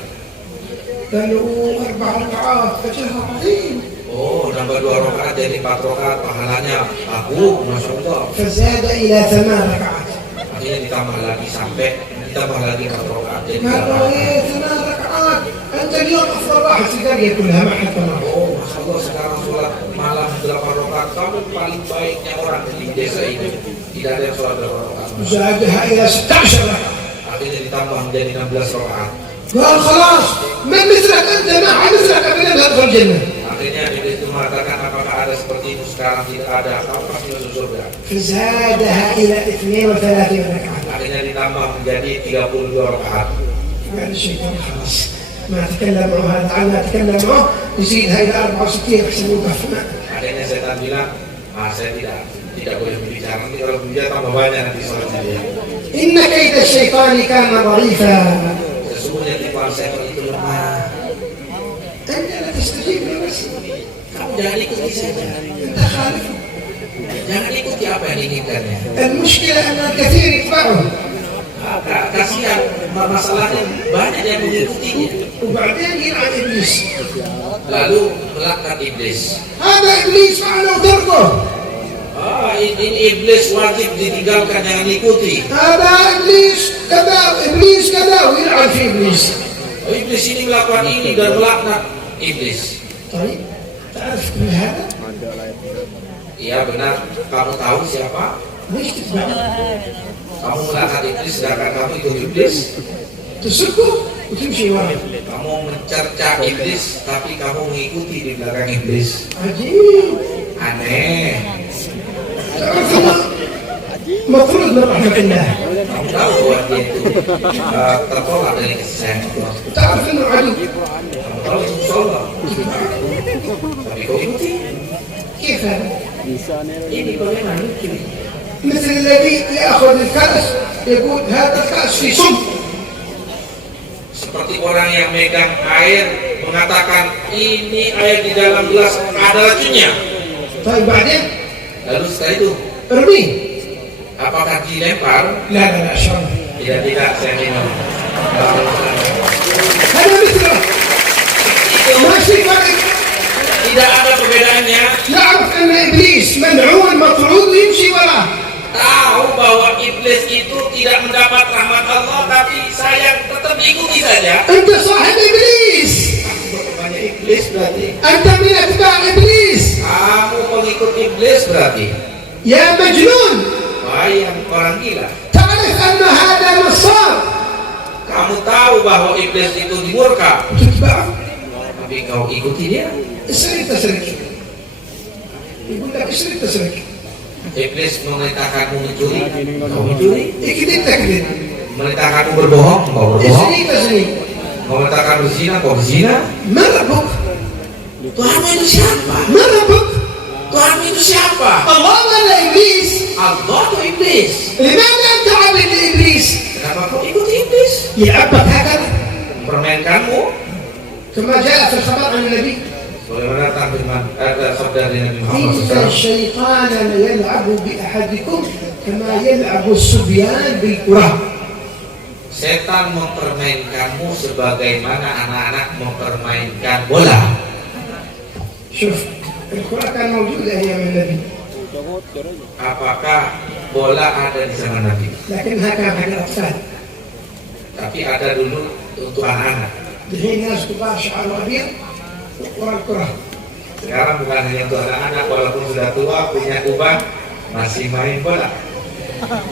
قال له 4 ركعات أجرها عظيم. Oh, nambah 2 rakaat jadi 4 rakaat, pahalanya agung, masya Allah. فزاد إلى 8 ركعات. Akhirnya ditambah lagi 4 rakaat jadi قال له 8 إيه 8 ركعات أنت اليوم أفضل واحد في القرية كلها ما حد معه. Oh, masya Allah, sekarang sholat malam 8 rakaat, kamu paling baiknya orang di desa ini. Tidak ada yang sholat 8 rakaat. زادها إلى 16 ركعة. Akhirnya ditambah menjadi 16 rakaat. قال خلاص من مثلك أنت ما حد مثلك أبدا يدخل الجنة. Akhirnya iblis itu mengatakan, apakah ada seperti itu sekarang? Tidak ada, kamu pasti masuk surga. فزادها إلى 32 ركعة. Akhirnya ditambah menjadi 32 rakaat. قال الشيطان خلاص ما تكلم معه هذا عنا تكلم معه يزيدها إلى 64 أحسن يكفنا. Akhirnya setan bilang, saya tidak boleh berbicara, nanti kalau berbicara tambah banyak nanti sholatnya dia. إن كيد الشيطان كان ضعيفا. Sesungguhnya tipuan setan itu lemah. أنت لا تستجيب لنفسك. Kamu jangan ikuti saja, أنت خالف. jangan ikuti apa yang diinginkannya. المشكلة أن الكثير يتبعه Kasihan, masalahnya banyak yang mengikutinya. وبعدين يلعن إبليس. Lalu melaknat iblis. هذا إبليس فعله وتركه. Ini iblis wajib ditinggalkan, jangan ikuti. هذا إبليس كذا إبليس كذا ويلعن في إبليس. Iblis ini melakukan ini dan melaknat iblis. طيب تعرف كل هذا؟ Iya benar, kamu tahu siapa? ليش تتبعه؟ Kamu melaknat iblis sedangkan kamu ikut iblis. تسكه وتمشي وراه. Kamu mencerca iblis tapi kamu mengikuti di belakang iblis. عجيب. Aneh. تعرف مطرود من رحمة الله. Kamu tahu bahwa dia itu tertolak dari kasih sayang Allah. تعرف إنه عدو. Kamu tahu itu musuh. Tapi kau ikuti. كيف هذا؟ Ini bagaimana mungkin? مثل الذي يأخذ الكأس يقول هذا الكأس في صب. Seperti orang yang megang air mengatakan ini air di dalam gelas ada racunnya. طيب بعدين Lalu setelah itu ارميه. apakah dilempar? لا لا لا شر. Tidak, saya minum. هذا مثله ما في فرق. Tidak ada perbedaannya. يعرف أن إبليس ملعون مطرود ويمشي وراه. Tahu bahwa iblis itu tidak mendapat rahmat Allah, tapi sayang tetap ikuti saja. أنت صاحب إبليس. Banyak iblis berarti. أنت من أتباع إبليس. Kamu pengikut iblis berarti. يا مجنون. Wah, yang orang gila. تعرف أن هذا نصاب. Kamu tahu bahwa iblis itu dimurka, تتبعه. tapi kau ikuti dia. اسرق تسرق. يقول لك اسرق تسرق. Iblis memerintahkanmu mencuri, kau mencuri. اكذب تكذب. Memerintahkanmu berbohong, kau berbohong. تزني تزني. Memerintahkan berzina, kau berzina. من ربك؟ Tuhanmu itu siapa? من ربك؟ Tuhanmu itu siapa? الله ولا إبليس؟ Allah atau iblis? لماذا أنت عبد لإبليس؟ Kenapa kau ikuti iblis? يعبد هكذا Mempermainkanmu. كما جاء في الخبر عن النبي Bagaimana datang firman ada sabda dari Nabi Muhammad إن SAW. الشيطان يلعب بأحدكم كما يلعب الصبيان بالكرة. Setan mempermainkanmu sebagaimana anak-anak mempermainkan bola. شوف الكرة كان موجودة أيام النبي Apakah bola ada di zaman Nabi? لكنها كان حق الأطفال. Tapi ada dulu untuk anak-anak. الحين ناس كبار شعر أبيض ورا الكرة. Sekarang bukan hanya untuk anak-anak, walaupun sudah tua punya ubah masih main bola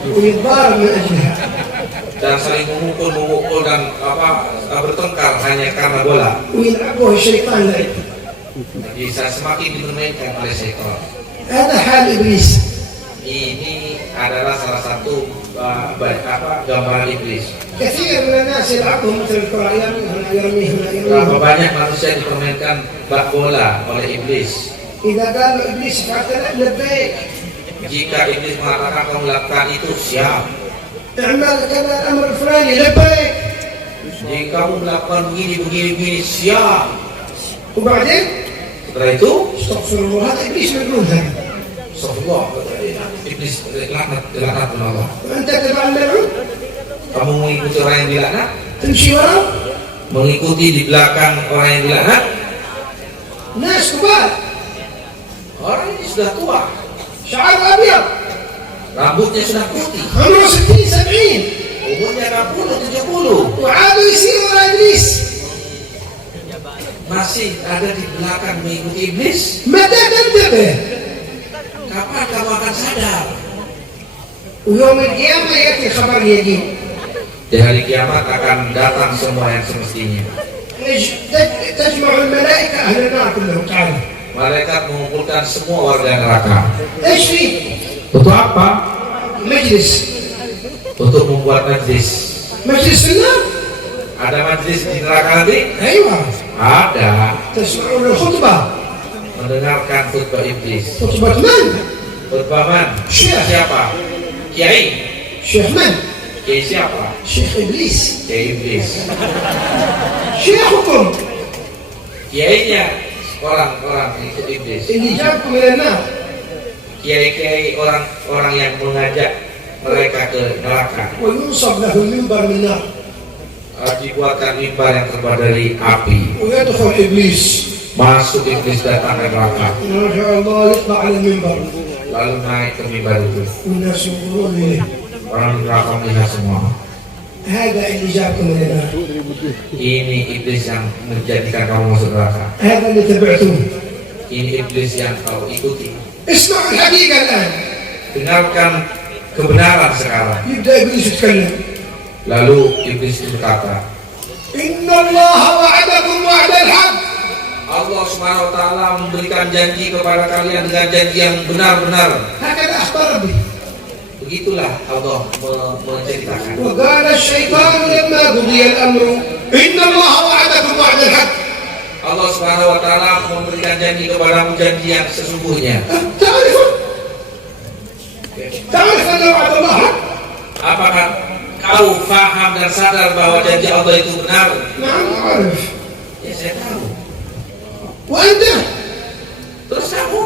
ويتضارب من أجلها. dan saling memukul dan bertengkar hanya karena bola. ويلعبوه الشيطان لعب. Bisa semakin dipermainkan oleh setan. هذا حال إبليس. Ini adalah salah satu gambaran iblis. كثير من الناس يلعبهم مثل الكرة يرمي هنا يرمي هنا Berapa يرمي. banyak manusia dipermainkan bola oleh iblis. إذا قال له إبليس فعلت لبيك. Jika iblis mengatakan kamu lakukan itu, siap. اعمل كذا الأمر الفلاني لبيك. Jika kamu melakukan begini, siap. وبعدين Setelah itu, استغفر الله هذا إبليس مجنون هذا. astagfirullah, iblis laknat Allah. وأنت تبع الملعون Kamu mengikuti orang yang dilaknat, تمشي وراه mengikuti di belakang orang yang dilaknat. ناس كبار Orang ini sudah tua, شعر أبيض rambutnya sudah putih, عمره 60 70 umurnya 60 70, وعادوا يسيروا ورا إبليس. masih ada di belakang mengikuti iblis. متى تنتبه؟ Kapan kamu akan sadar? ويوم القيامة يأتي خبر يقين. Di hari kiamat akan datang semua yang semestinya. تجمع الملائكة أهل النار كلهم تعالوا. Malaikat mengumpulkan semua warga neraka. إيش فيه؟ Untuk apa? مجلس. Untuk membuat majlis. مجلس في النار؟ Ada majlis di neraka nanti? أيوة. Ada. تسمعون الخطبة. Mendengarkan khutbah iblis. خطبة من؟ Khutbah man? Syekh. Siapa? Kiai. شيخ من؟ Kiai siapa? شيخ إبليس. Kiai iblis. شيخكم Kiainya orang-orang ikut iblis. اللي جابكم إلى النار. Kiai-kiai orang-orang yang mengajak mereka ke neraka. وينصب له المنبر من النار. Dibuatkan mimbar yang terbuat dari api. ويدخل إبليس. Masuk iblis datang ke neraka. ما شاء الله يطلع على المنبر. Lalu naik ke mimbar itu. والناس ينظرون إليه. Orang neraka melihat semua. هذا اللي جابكم إلى النار. Ini iblis yang menjadikan kamu masuk neraka. هذا اللي تبعتوه. Ini iblis yang kau ikuti. اسمعوا الحقيقة الآن. Dengarkan kebenaran sekarang. يبدأ إبليس يتكلم. Lalu iblis itu berkata, إن الله وعدكم وعد الحق. Allah Subhanahu wa taala memberikan janji kepada kalian dengan janji yang benar-benar. هكذا أخبر ربي. Begitulah Allah menceritakan. وقال الشيطان لما قضي الأمر إن الله وعدكم وعد الحق. Allah Subhanahu wa taala memberikan janji kepadamu janji yang sesungguhnya. تعرف أن وعد الله حق. Apakah kau faham dan sadar bahwa janji Allah itu benar? نعم أعرف. Ya, saya tahu. وأنت؟ Terus kamu?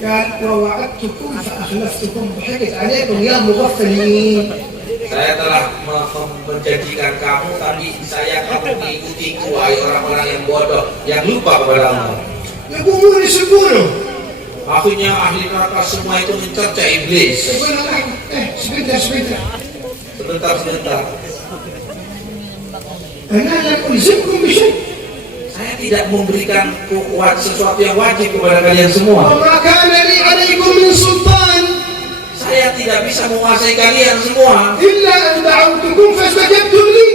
قال ووعدتكم فأخلفتكم. ضحكت عليكم يا مغفلين. Saya telah menjanjikan kamu, tapi saya kamu mengikuti wahai orang-orang yang bodoh, yang lupa kepada Allah. يقومون يسبونه. Akhirnya ahli neraka semua itu mencerca iblis. يقول الله sebentar. Sebentar. أنا لم ألزمكم بشيء. Saya tidak memberikan sesuatu yang wajib kepada kalian semua. وما كان لي عليكم من سلطان. Saya tidak bisa menguasai kalian semua. إلا أن دعوتكم فاستجبتم لي.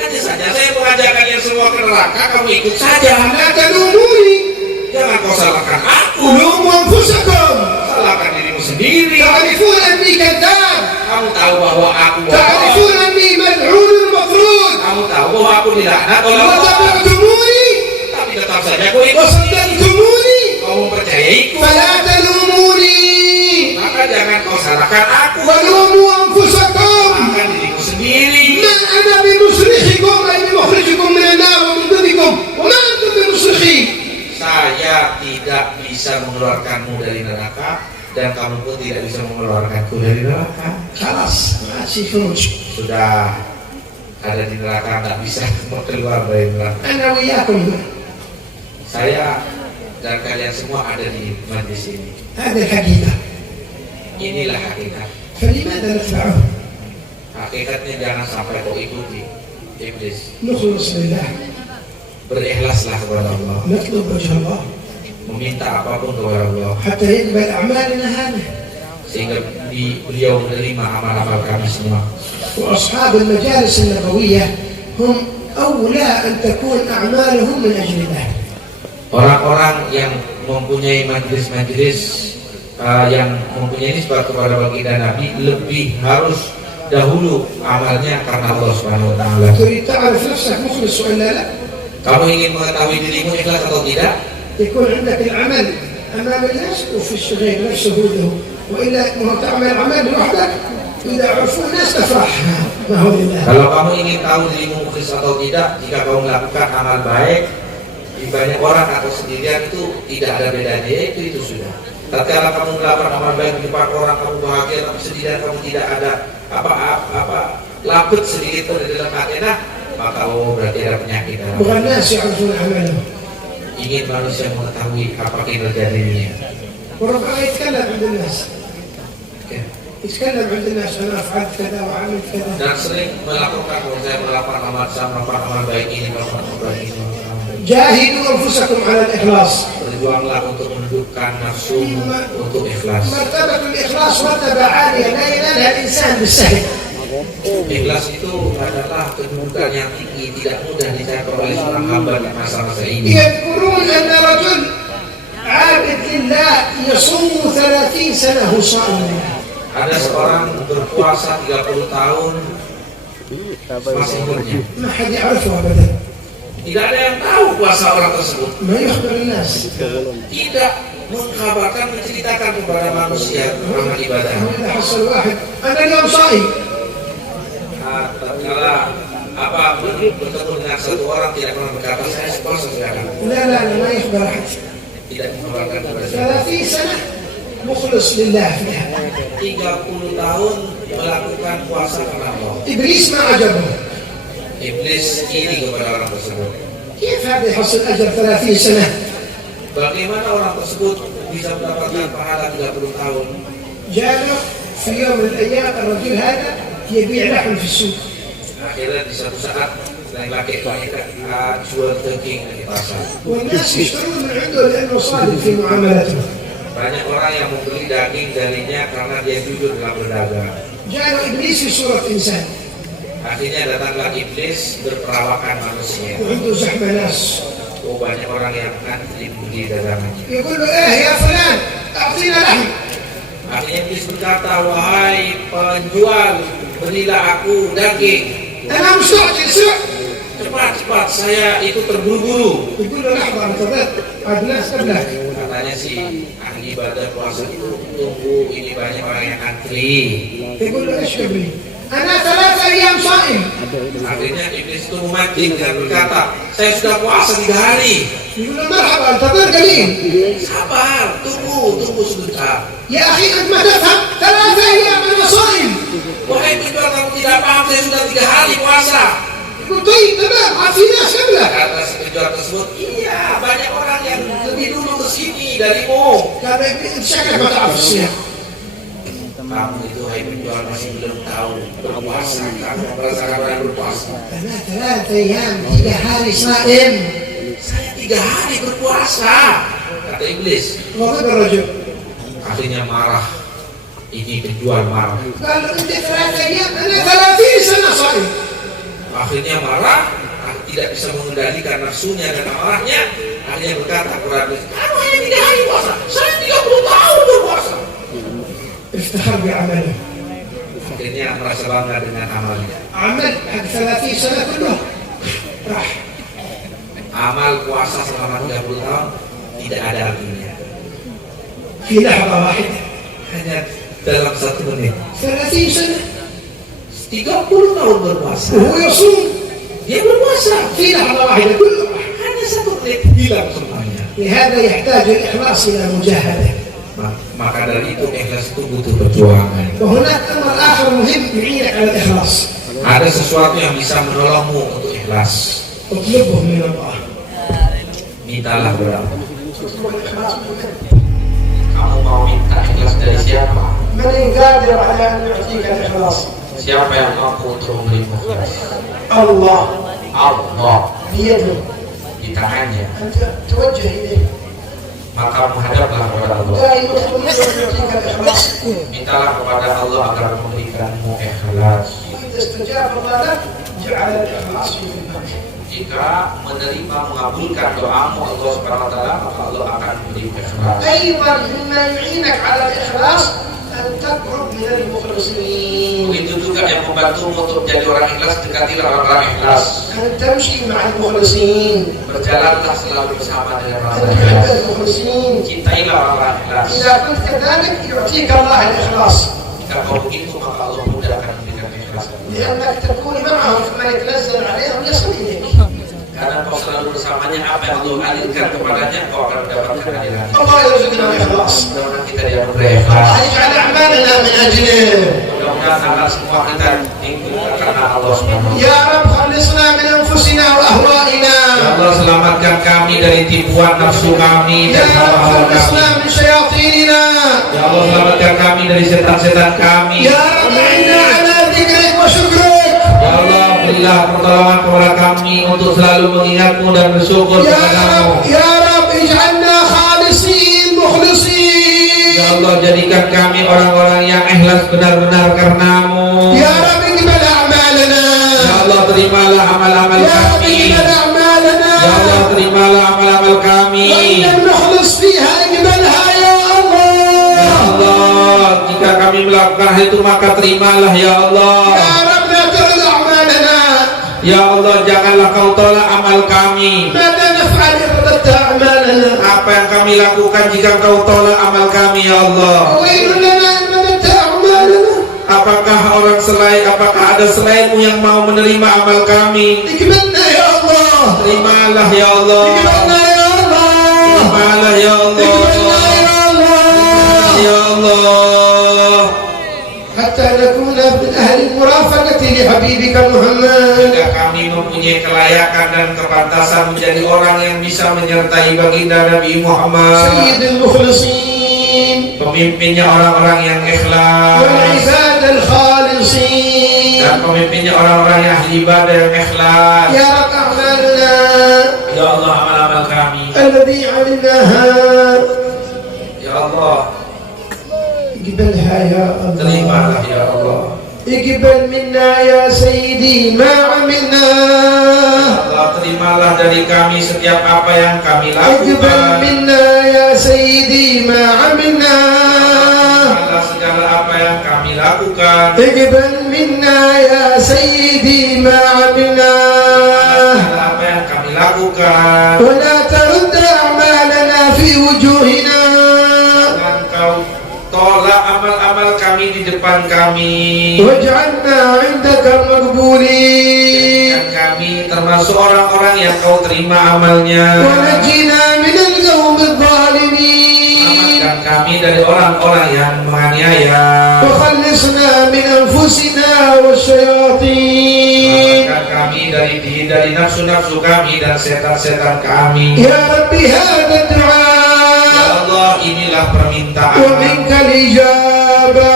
Hanya saja saya mengajak kalian semua ke neraka, kamu ikut saja. لا تلوموني. Jangan kau salahkan aku. لوموا أنفسكم. Salahkan dirimu sendiri. تعرفون أني كذاب. Kamu tahu bahwa aku bohong. تعرفون أني ملعون مطرود. Kamu tahu bahwa aku dilaknat oleh Allah. وتبعتموني. Tapi tetap saja kau ikut. وصدقتموني. Kau mempercayaiku. فلا تلوموني. Maka jangan kau salahkan aku. ولوموا أنفسكم. Salahkan dirimu sendiri. ما أنا بمصرخكم أي بمخرجكم من النار ومن ضدكم وما أنتم بمصرخي. Saya tidak bisa mengeluarkanmu dari neraka, dan kamu pun tidak bisa mengeluarkanku dari neraka. خلاص ما في خروج. Sudah ada di neraka, nggak bisa keluar dari neraka. أنا وياكم هنا. Saya dan kalian semua ada di majlis ini. هذه الحقيقة. Inilah hakikat. فلماذا نتبعه؟ Hakikatnya jangan sampai kau ikuti iblis. نخلص لله. Berikhlaslah kepada Allah. نطلب وجه الله Meminta apapun kepada Allah, حتى يقبل أعمالنا هذه. sehingga beliau menerima amal-amal kami semua. وأصحاب المجالس النبوية هم أولى أن تكون أعمالهم من أجل الله. Orang-orang yang mempunyai majlis-majlis yang mempunyai nisbah kepada baginda Nabi lebih harus dahulu amalnya karena Allah Subhanahu wa taala. تريد تعرف نفسك مخلص ولا لا؟ Kamu ingin mengetahui dirimu ikhlas atau tidak? يكون عندك العمل أمام الناس وفي الشغل نفسه له، وإلا ما هو تعمل عمل لوحدك إذا عرفوا الناس تفرح ما هو لله. Kalau kamu ingin tahu dirimu ikhlas atau tidak, jika kamu melakukan amal baik di banyak orang atau sendirian, itu tidak ada bedanya, itu sudah. Tatkala kamu melakukan amal baik di depan orang, kamu bahagia, tapi sendirian kamu tidak ada apa laput sedikit pun di dalam hati, maka berarti ada penyakit dalam يبغى الناس يعرفون عمله. ingin manusia mengetahui apa kinerja dirinya. وربما يتكلم عند الناس، Oke. يتكلم عند الناس أنا فعلت كذا وعملت كذا. Dan sering melakukan, kalau saya melakukan amal baik ini, melakukan amal baik ini, melakukan amal baik ini. جاهدوا أنفسكم على الإخلاص. Berjuanglah untuk mendudukkan nafsumu untuk ikhlas. مرتبة الإخلاص مرتبة عالية لا ينالها الإنسان بالسهل. Ikhlas itu adalah kedudukan yang tinggi, tidak mudah dicapai oleh seorang hamba di masa-masa ini. يذكرون أن رجل عابد لله يصوم 30 سنة هو صائم لله. Ada seorang berpuasa 30 tahun masih umurnya. ما حد يعرفه أبدا. Tidak ada yang tahu puasa orang tersebut. ما يخبر الناس. Tidak mengkabarkan, menceritakan kepada manusia amal ibadah. إذا حصل واحد أنا اليوم صائم. Tatkala bertemu dengan satu orang tidak pernah berkata saya puasa sekarang. لا ما يخبر أحد. Tidak mengabarkan kepada saya. 30 سنة مخلص لله فيها. 30 tahun melakukan puasa karena Allah. إبليس ما عجبه. Iblis iri kepada orang tersebut. كيف هذا يحصل أجر 30 سنة؟ Bagaimana orang tersebut bisa mendapatkan pahala 30 tahun? جاء في يوم من الأيام الرجل هذا يبيع لحم في السوق. Akhirnya di satu saat laki-laki itu jual daging di pasar. والناس يشترون من عنده لأنه صادق في معاملته. Banyak orang yang membeli daging darinya karena dia jujur dalam berdagang. جاء إبليس في صورة إنسان Akhirnya datanglah iblis berperawakan manusia. وعنده زحمة ناس. Banyak orang yang antri membeli dagangannya. يقول له إيه يا فلان أعطينا لحم. Akhirnya iblis berkata, wahai penjual, berilah aku daging. أنا مستعجل سرع. Cepat, saya itu terburu-buru. يقول له لحظة انتظر عاد ناس قبلك. Katanya sih ahli ibadah puasa itu tunggu, ini banyak orang yang antri. يقول له إيش قبلي؟ أنا 3 أيام صائم. Akhirnya iblis itu memancing dan berkata, saya sudah puasa 3 hari. يقول له مرحبا انتظر قليل. Sabar, tunggu sebentar. يا أخي أنت ما تفهم 3 أيام أنا صائم. Wahai penjual, kamu tidak paham, saya sudah 3 hari puasa. يقول طيب تمام في ناس قبلك. Kata si penjual tersebut, iya banyak orang yang lebih dulu ke sini darimu. قال شكلك ما تعرف الصيام. Kamu itu hai penjual masih belum tahu berpuasa. Kamu merasakan orang berpuasa. أنا 3 أيام 3 hari صائم. Saya 3 hari berpuasa. Kata iblis. غضب الرجل. Akhirnya marah. Ini penjual marah. قال له أنت 3 أيام أنا 30 سنة صائم. Akhirnya marah, tidak bisa mengendalikan nafsunya dan amarahnya. Akhirnya berkata kepada iblis, kamu hanya 3 hari puasa, saya 30 tahun berpuasa. افتخر بعمله. Akhirnya merasa bangga dengan amalnya. عمل حق 30 سنة كله راح. Amal puasa selama 30 tahun tidak ada artinya. في لحظة واحدة. Hanya dalam 1 menit. 30 سنة 30 tahun berpuasa. وهو يصوم. Dia berpuasa. في لحظة واحدة كله راح. Hanya 1 menit hilang semuanya. لهذا يحتاج الإخلاص إلى مجاهدة. Maka dari itu ikhlas itu butuh perjuangan. وهناك أمر آخر مهم يعينك على الإخلاص. Ada sesuatu yang bisa menolongmu untuk ikhlas. اطلبه من الله. Mintalah kepada Allah. Kamu mau minta ikhlas dari siapa? من قادر على أن يعطيك الإخلاص؟ Siapa yang mampu untuk memberimu ikhlas? الله Allah بيده. di tangannya. أنت توجه إليه. Maka menghadaplah kepada Allah. دائما اطلب منه أن يعطيك الإخلاص. Mintalah kepada Allah agar memberikanmu ikhlas. إذا استجاب الله لك جعل الإخلاص في قلبك. Jika menerima mengabulkan doamu Allah Subhanahu wa taala, maka Allah akan memberi ikhlas. أيضا مما يعينك على الإخلاص أن تقرب من المخلصين. Begitu juga yang membantumu untuk menjadi orang ikhlas, dekatilah orang-orang ikhlas. أن تمشي مع المخلصين. Berjalanlah selalu bersama dengan أن orang-orang تحب ikhlas. المخلصين. Cintailah orang-orang ikhlas. إذا كنت كذلك يعطيك الله الإخلاص. Jika kau begitu, maka Allah mudahkan memberikan ikhlas. لأنك تكون معهم فما يتنزل عليهم يصل إليك. Karena kau selalu bersamanya, apa yang Allah alirkan kepadanya, kau akan mendapatkan aliran. الله يرزقنا الإخلاص. Mudah-mudahan kita dianugerahi ikhlas. الله يجعل أعمالنا من أجله. Mudah-mudahan amal semua kita diikuti karena Allah Subhanahu wa taala. يا رب خلصنا من أنفسنا وأهوائنا. Ya Allah, selamatkan kami dari tipuan nafsu kami يا dan رب hawa-hawa خلصنا kami. من شياطيننا. Ya Allah, selamatkan kami dari setan-setan kami. يا رب أعنا على ذكرك وشكرك. Ya Allah, berilah pertolongan kepada kami untuk selalu mengingatmu dan bersyukur يا kepadamu. رب يا رب اجعلنا خالصين مخلصين. Ya Allah, jadikan kami orang-orang yang ikhlas benar-benar karenamu. يا رب اقبل أعمالنا. Ya Allah, terimalah amal-amal يا رب kami. اقبل أعمالنا. Ya Allah, terimalah amal-amal kami. وإن لم نخلص فيها اقبلها يا Ya الله. Allah, jika kami melakukan hal itu maka terimalah ya Allah. يا رب لا ترد أعمالنا. Ya Allah, janganlah kau tolak amal kami. ماذا نفعل إن رددت أعمالنا؟ Apa yang kami lakukan jika kau tolak amal kami ya Allah? ويل لنا إن رددت أعمالنا. Apakah ada selainmu yang mau menerima amal kami? اقبلنا يا الله. Terimalah ya Allah. اقبلنا يا الله. Terimalah ya Allah. اقبلنا يا الله. Ya Allah. حتى نكون من أهل المرافقة لحبيبك محمد. Jika kami mempunyai kelayakan dan kepantasan menjadi orang yang bisa menyertai baginda Nabi Muhammad, سيد المخلصين pemimpinnya orang-orang yang ikhlas والعباد الخالصين. dan pemimpinnya orang-orang yang ahli ibadah yang ikhlas. يا رب أعمالنا Ya Allah, amal-amal kami. الذي عملناها Ya Allah, اقبلها يا الله. terimalah ya Allah. اقبل منا يا سيدي ما عملنا. Allah, terimalah dari kami setiap apa yang kami اقبل lakukan. منا يا سيدي ما عملنا. Terimalah segala apa yang kami lakukan. اقبل منا يا سيدي ما عملنا. Segala apa yang kami lakukan. ولا ترد أعمالنا في وجوهنا. Dan kau tolak amal-amal kami di depan kami. واجعلنا عندك مقبولين. Dan kami termasuk orang-orang yang kau terima amalnya. ونجنا من القوم الظالمين. Selamatkan kami dari orang-orang yang menganiaya. وخلص خلصنا من أنفسنا والشياطين Selamatkan kami dari nafsu-nafsu kami dan setan-setan kami. يا رب هذا Ya الدعاء Allah, inilah permintaan. ومنك الإجابة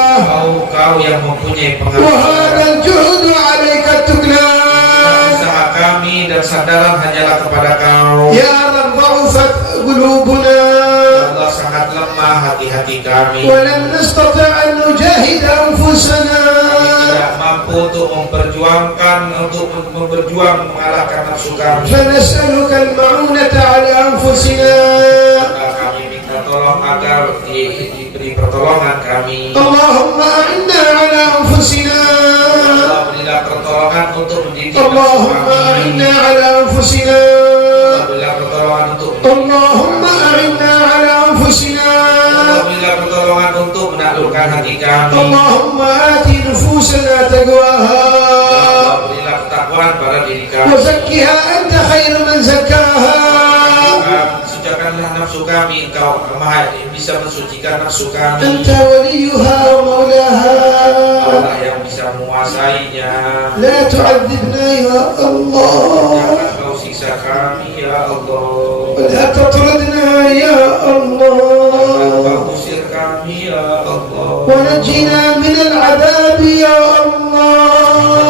Kau yang mempunyai وهذا pengajaran. الجهد عليك التكلان Usaha kami dan sandaran hanyalah kepada Kau. يا رب ضعفت قلوبنا Ya Allah, sangat lemah hati-hati kami. ولم نستطع أن نجاهد أنفسنا Tidak mampu untuk memperjuang mengalahkan nafsu kami. فنسألك المعونة على أنفسنا Maka kami minta tolong agar diberi pertolongan kami. اللهم أعنا على أنفسنا Allah, berilah pertolongan untuk mendidik nafsu اللهم kami. أعنا على أنفسنا Allah, berilah pertolongan untuk mendidik اللهم أعنا على أنفسنا Allah, berilah pertolongan untuk menaklukkan hati kami. اللهم آت نفوسنا تقواها Allah, berilah ketakwaan pada diri kami. وزكها أنت خير من زكاها Sucikanlah nafsu kami, Engkau Maha bisa mensucikan nafsu kami. أنت وليها ومولاها Allah yang bisa menguasainya. لا تعذبنا يا الله Jangan Kau siksa kami, ya Allah. ولا تطردنا يا Jangan الله Kau usir kami, ya Allah. ونجنا من العذاب يا الله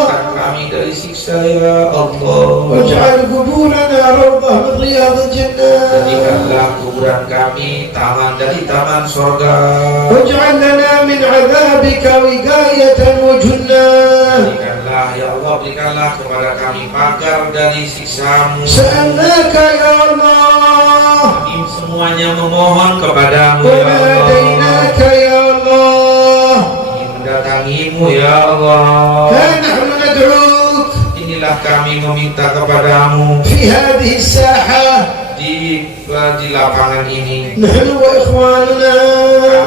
Selamatkan kami dari siksa, ya Allah. واجعل قبورنا روضة من رياض الجنة Jadikanlah kuburan kami taman dari taman sorga. واجعل لنا من عذابك وقاية وجنة Berikanlah, ya Allah, berikanlah kepada kami pagar dari siksa-Mu. سألناك يا الله Kami semuanya memohon kepadamu, ya Allah. وناديناك يا الله Kami mendatangimu, ya Allah. ها نحن ندعوك Inilah kami meminta kepadamu في هذه الساحة di lapangan ini. نحن وإخواننا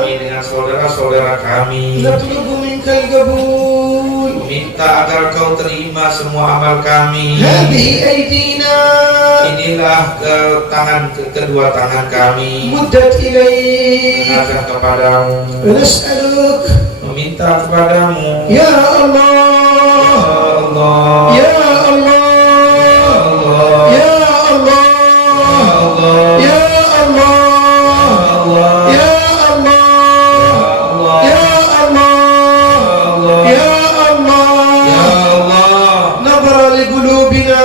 Kami dengan saudara-saudara kami نطلب منك القبول minta agar Kau terima semua amal kami. هذه أيدينا Inilah kedua tangan kami مدت إليك mengangkat kepadamu, ونسألك meminta kepadamu, يا ya الله Allah, يا الله Allah, يا الله Allah, يا الله Allah, يا الله Allah, يا الله Allah, يا ya الله Allah. نظر لقلوبنا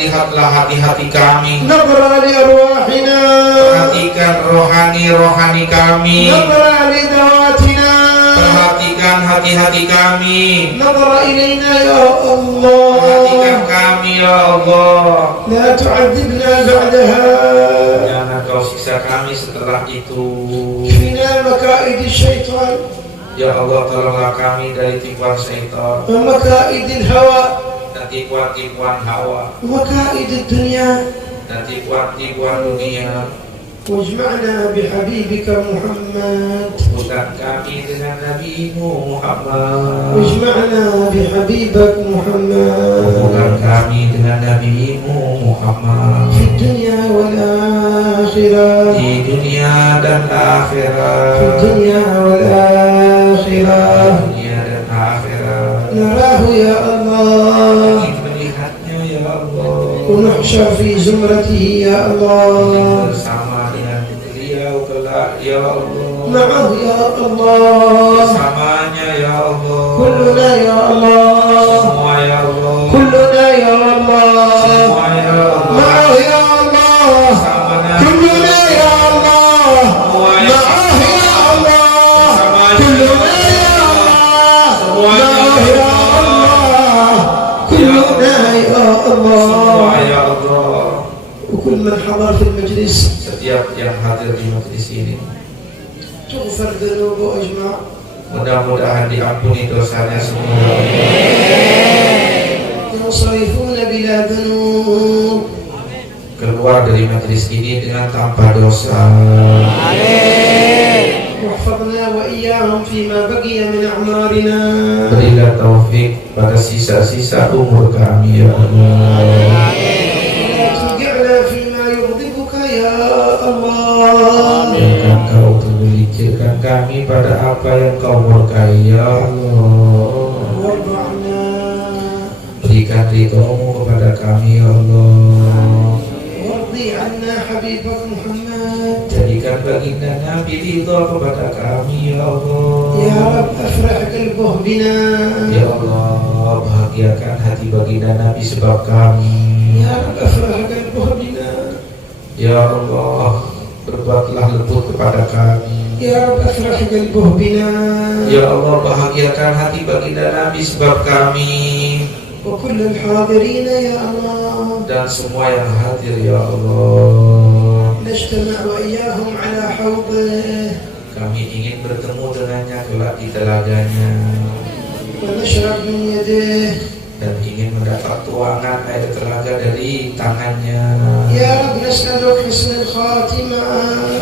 Lihatlah hati-hati kami, نظر لأرواحنا perhatikan rohani kami, نظر لذواتنا perhatikan hati-hati kami, نظر إلينا يا perhatikan الله kami, ya Allah. لا تعذبنا بعدها Jangan Kau siksa kami setelah itu. كفنا مكائد الشيطان Ya Allah, tolonglah kami dari tipuan syaitan ومكائد الهوى dan tipuan-tipuan hawa ومكائد الدنيا dan tipuan-tipuan dunia. واجمعنا بحبيبك محمد Bukan kami dengan Nabi-Mu Muhammad. واجمعنا بحبيبك محمد Bukan kami dengan Nabi-Mu Muhammad. في الدنيا والآخرة Di dunia dan في akhirat. الدنيا والآخرة Dunia dan akhirat. نراه يا الله Ingin melihatnya, ya Allah. ونحشر في زمرته يا الله Bersama dengan beliau kelak, ya Allah. معه يا الله Bersamanya, ya Allah. كلنا يا الله Semua, ya Allah. كلنا يا الله Semua, ya Allah. معه يا الله Bersama Nabi. كلنا يا الله Semua, ya معه يا الله Bersamanya, كلنا يا الله Semua, ya معه يا الله كلنا يا Semua, الله ya Allah. وكل من حضر في المجلس Setiap yang hadir di majelis ini, تغفر ذنوبه أجمع mudah-mudahan diampuni dosanya semua. ينصرفون بلا ذنوب Keluar dari majelis ini dengan tanpa dosa. واحفظنا وإياهم فيما بقي من أعمارنا Berilah taufik pada sisa-sisa umur kami, ya Allah. ولا توقعنا فيما يغضبك يا الله Jangan Kau terbeli Cicilkan kami pada apa yang kau murkai ya Allah. وارض عنا Berikan ridhomu kepada kami ya Allah. وارضي عنا حبيبك محمد. Jadikan baginda Nabi ridho kepada kami ya Allah. يا رب افرح قلبه بنا. Ya Allah, bahagiakan hati baginda Nabi sebab kami. يا رب افرح قلبه بنا. Ya Allah, berbuatlah lembut kepada kami. يا رب افرح قلبه بنا. Ya Allah, bahagiakan hati baginda Nabi sebab kami. وكل الحاضرين يا الله Dan semua yang hadir ya Allah. نجتمع وإياهم على حوضه Kami ingin bertemu dengannya kelak di telaganya ونشرب من يديه. dan ingin mendapat tuangan air telaga dari tangannya. يا رب نسألك حسن الخاتمة.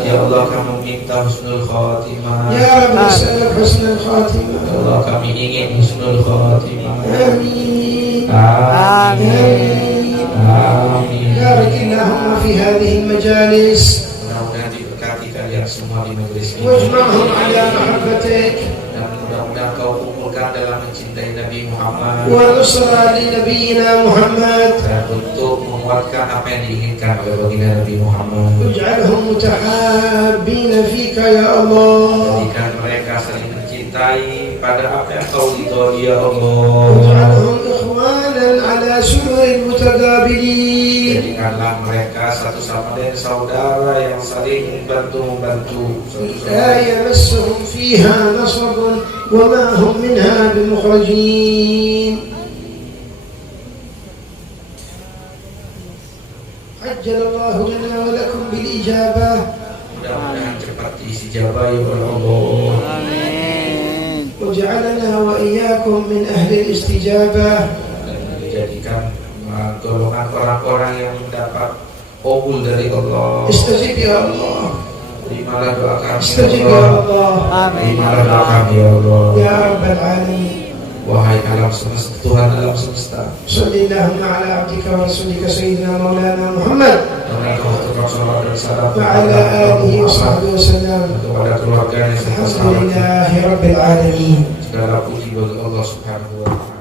Ya Allah, kami minta husnul khatimah. يا رب نسألك حسن الخاتمة. Ya Allah, kami ingin husnul khatimah. آمين Amin. Amin. بارك اللهم في هذه المجالس Mudah-mudahan diberkati kalian semua di majelis ini. واجمعهم على محبتك Dan mudah-mudahan kau kumpulkan dalam mencintai Nabi Muhammad ونصرة لنبينا محمد. dan untuk menguatkan apa yang diinginkan oleh baginda Nabi Muhammad. واجعلهم متحابين فيك يا الله. Jadikan mereka saling mencintai pada apa yang kau ridhoi ya Allah. واجعلهم إخوانا على سرر متقابلين. Jadikanlah mereka satu sama lain saudara yang saling bantu-membantu. لا يمسهم فيها نصب وما هم منها بمخرجين. عجل الله لنا ولكم بالإجابة. Mudah-mudahan cepat diijabah ya Allah. وجعلنا وإياكم من أهل الاستجابة. Dan dijadikan golongan orang-orang yang mendapat qabul dari Allah. استجب يا الله. Terimalah doa kami ya استجب يا Allah. الله. Terimalah doa kami ya Allah. يا رب العالمين. Wahai alam semesta, Tuhan alam semesta, صل اللهم على عبدك ورسولك سيدنا مولانا محمد وعلى آله وصحبه وسلم. kepada keluarganya serta الحمد sahabatnya. لله رب العالمين. Segala puji bagi Allah Subhanahu wa taala.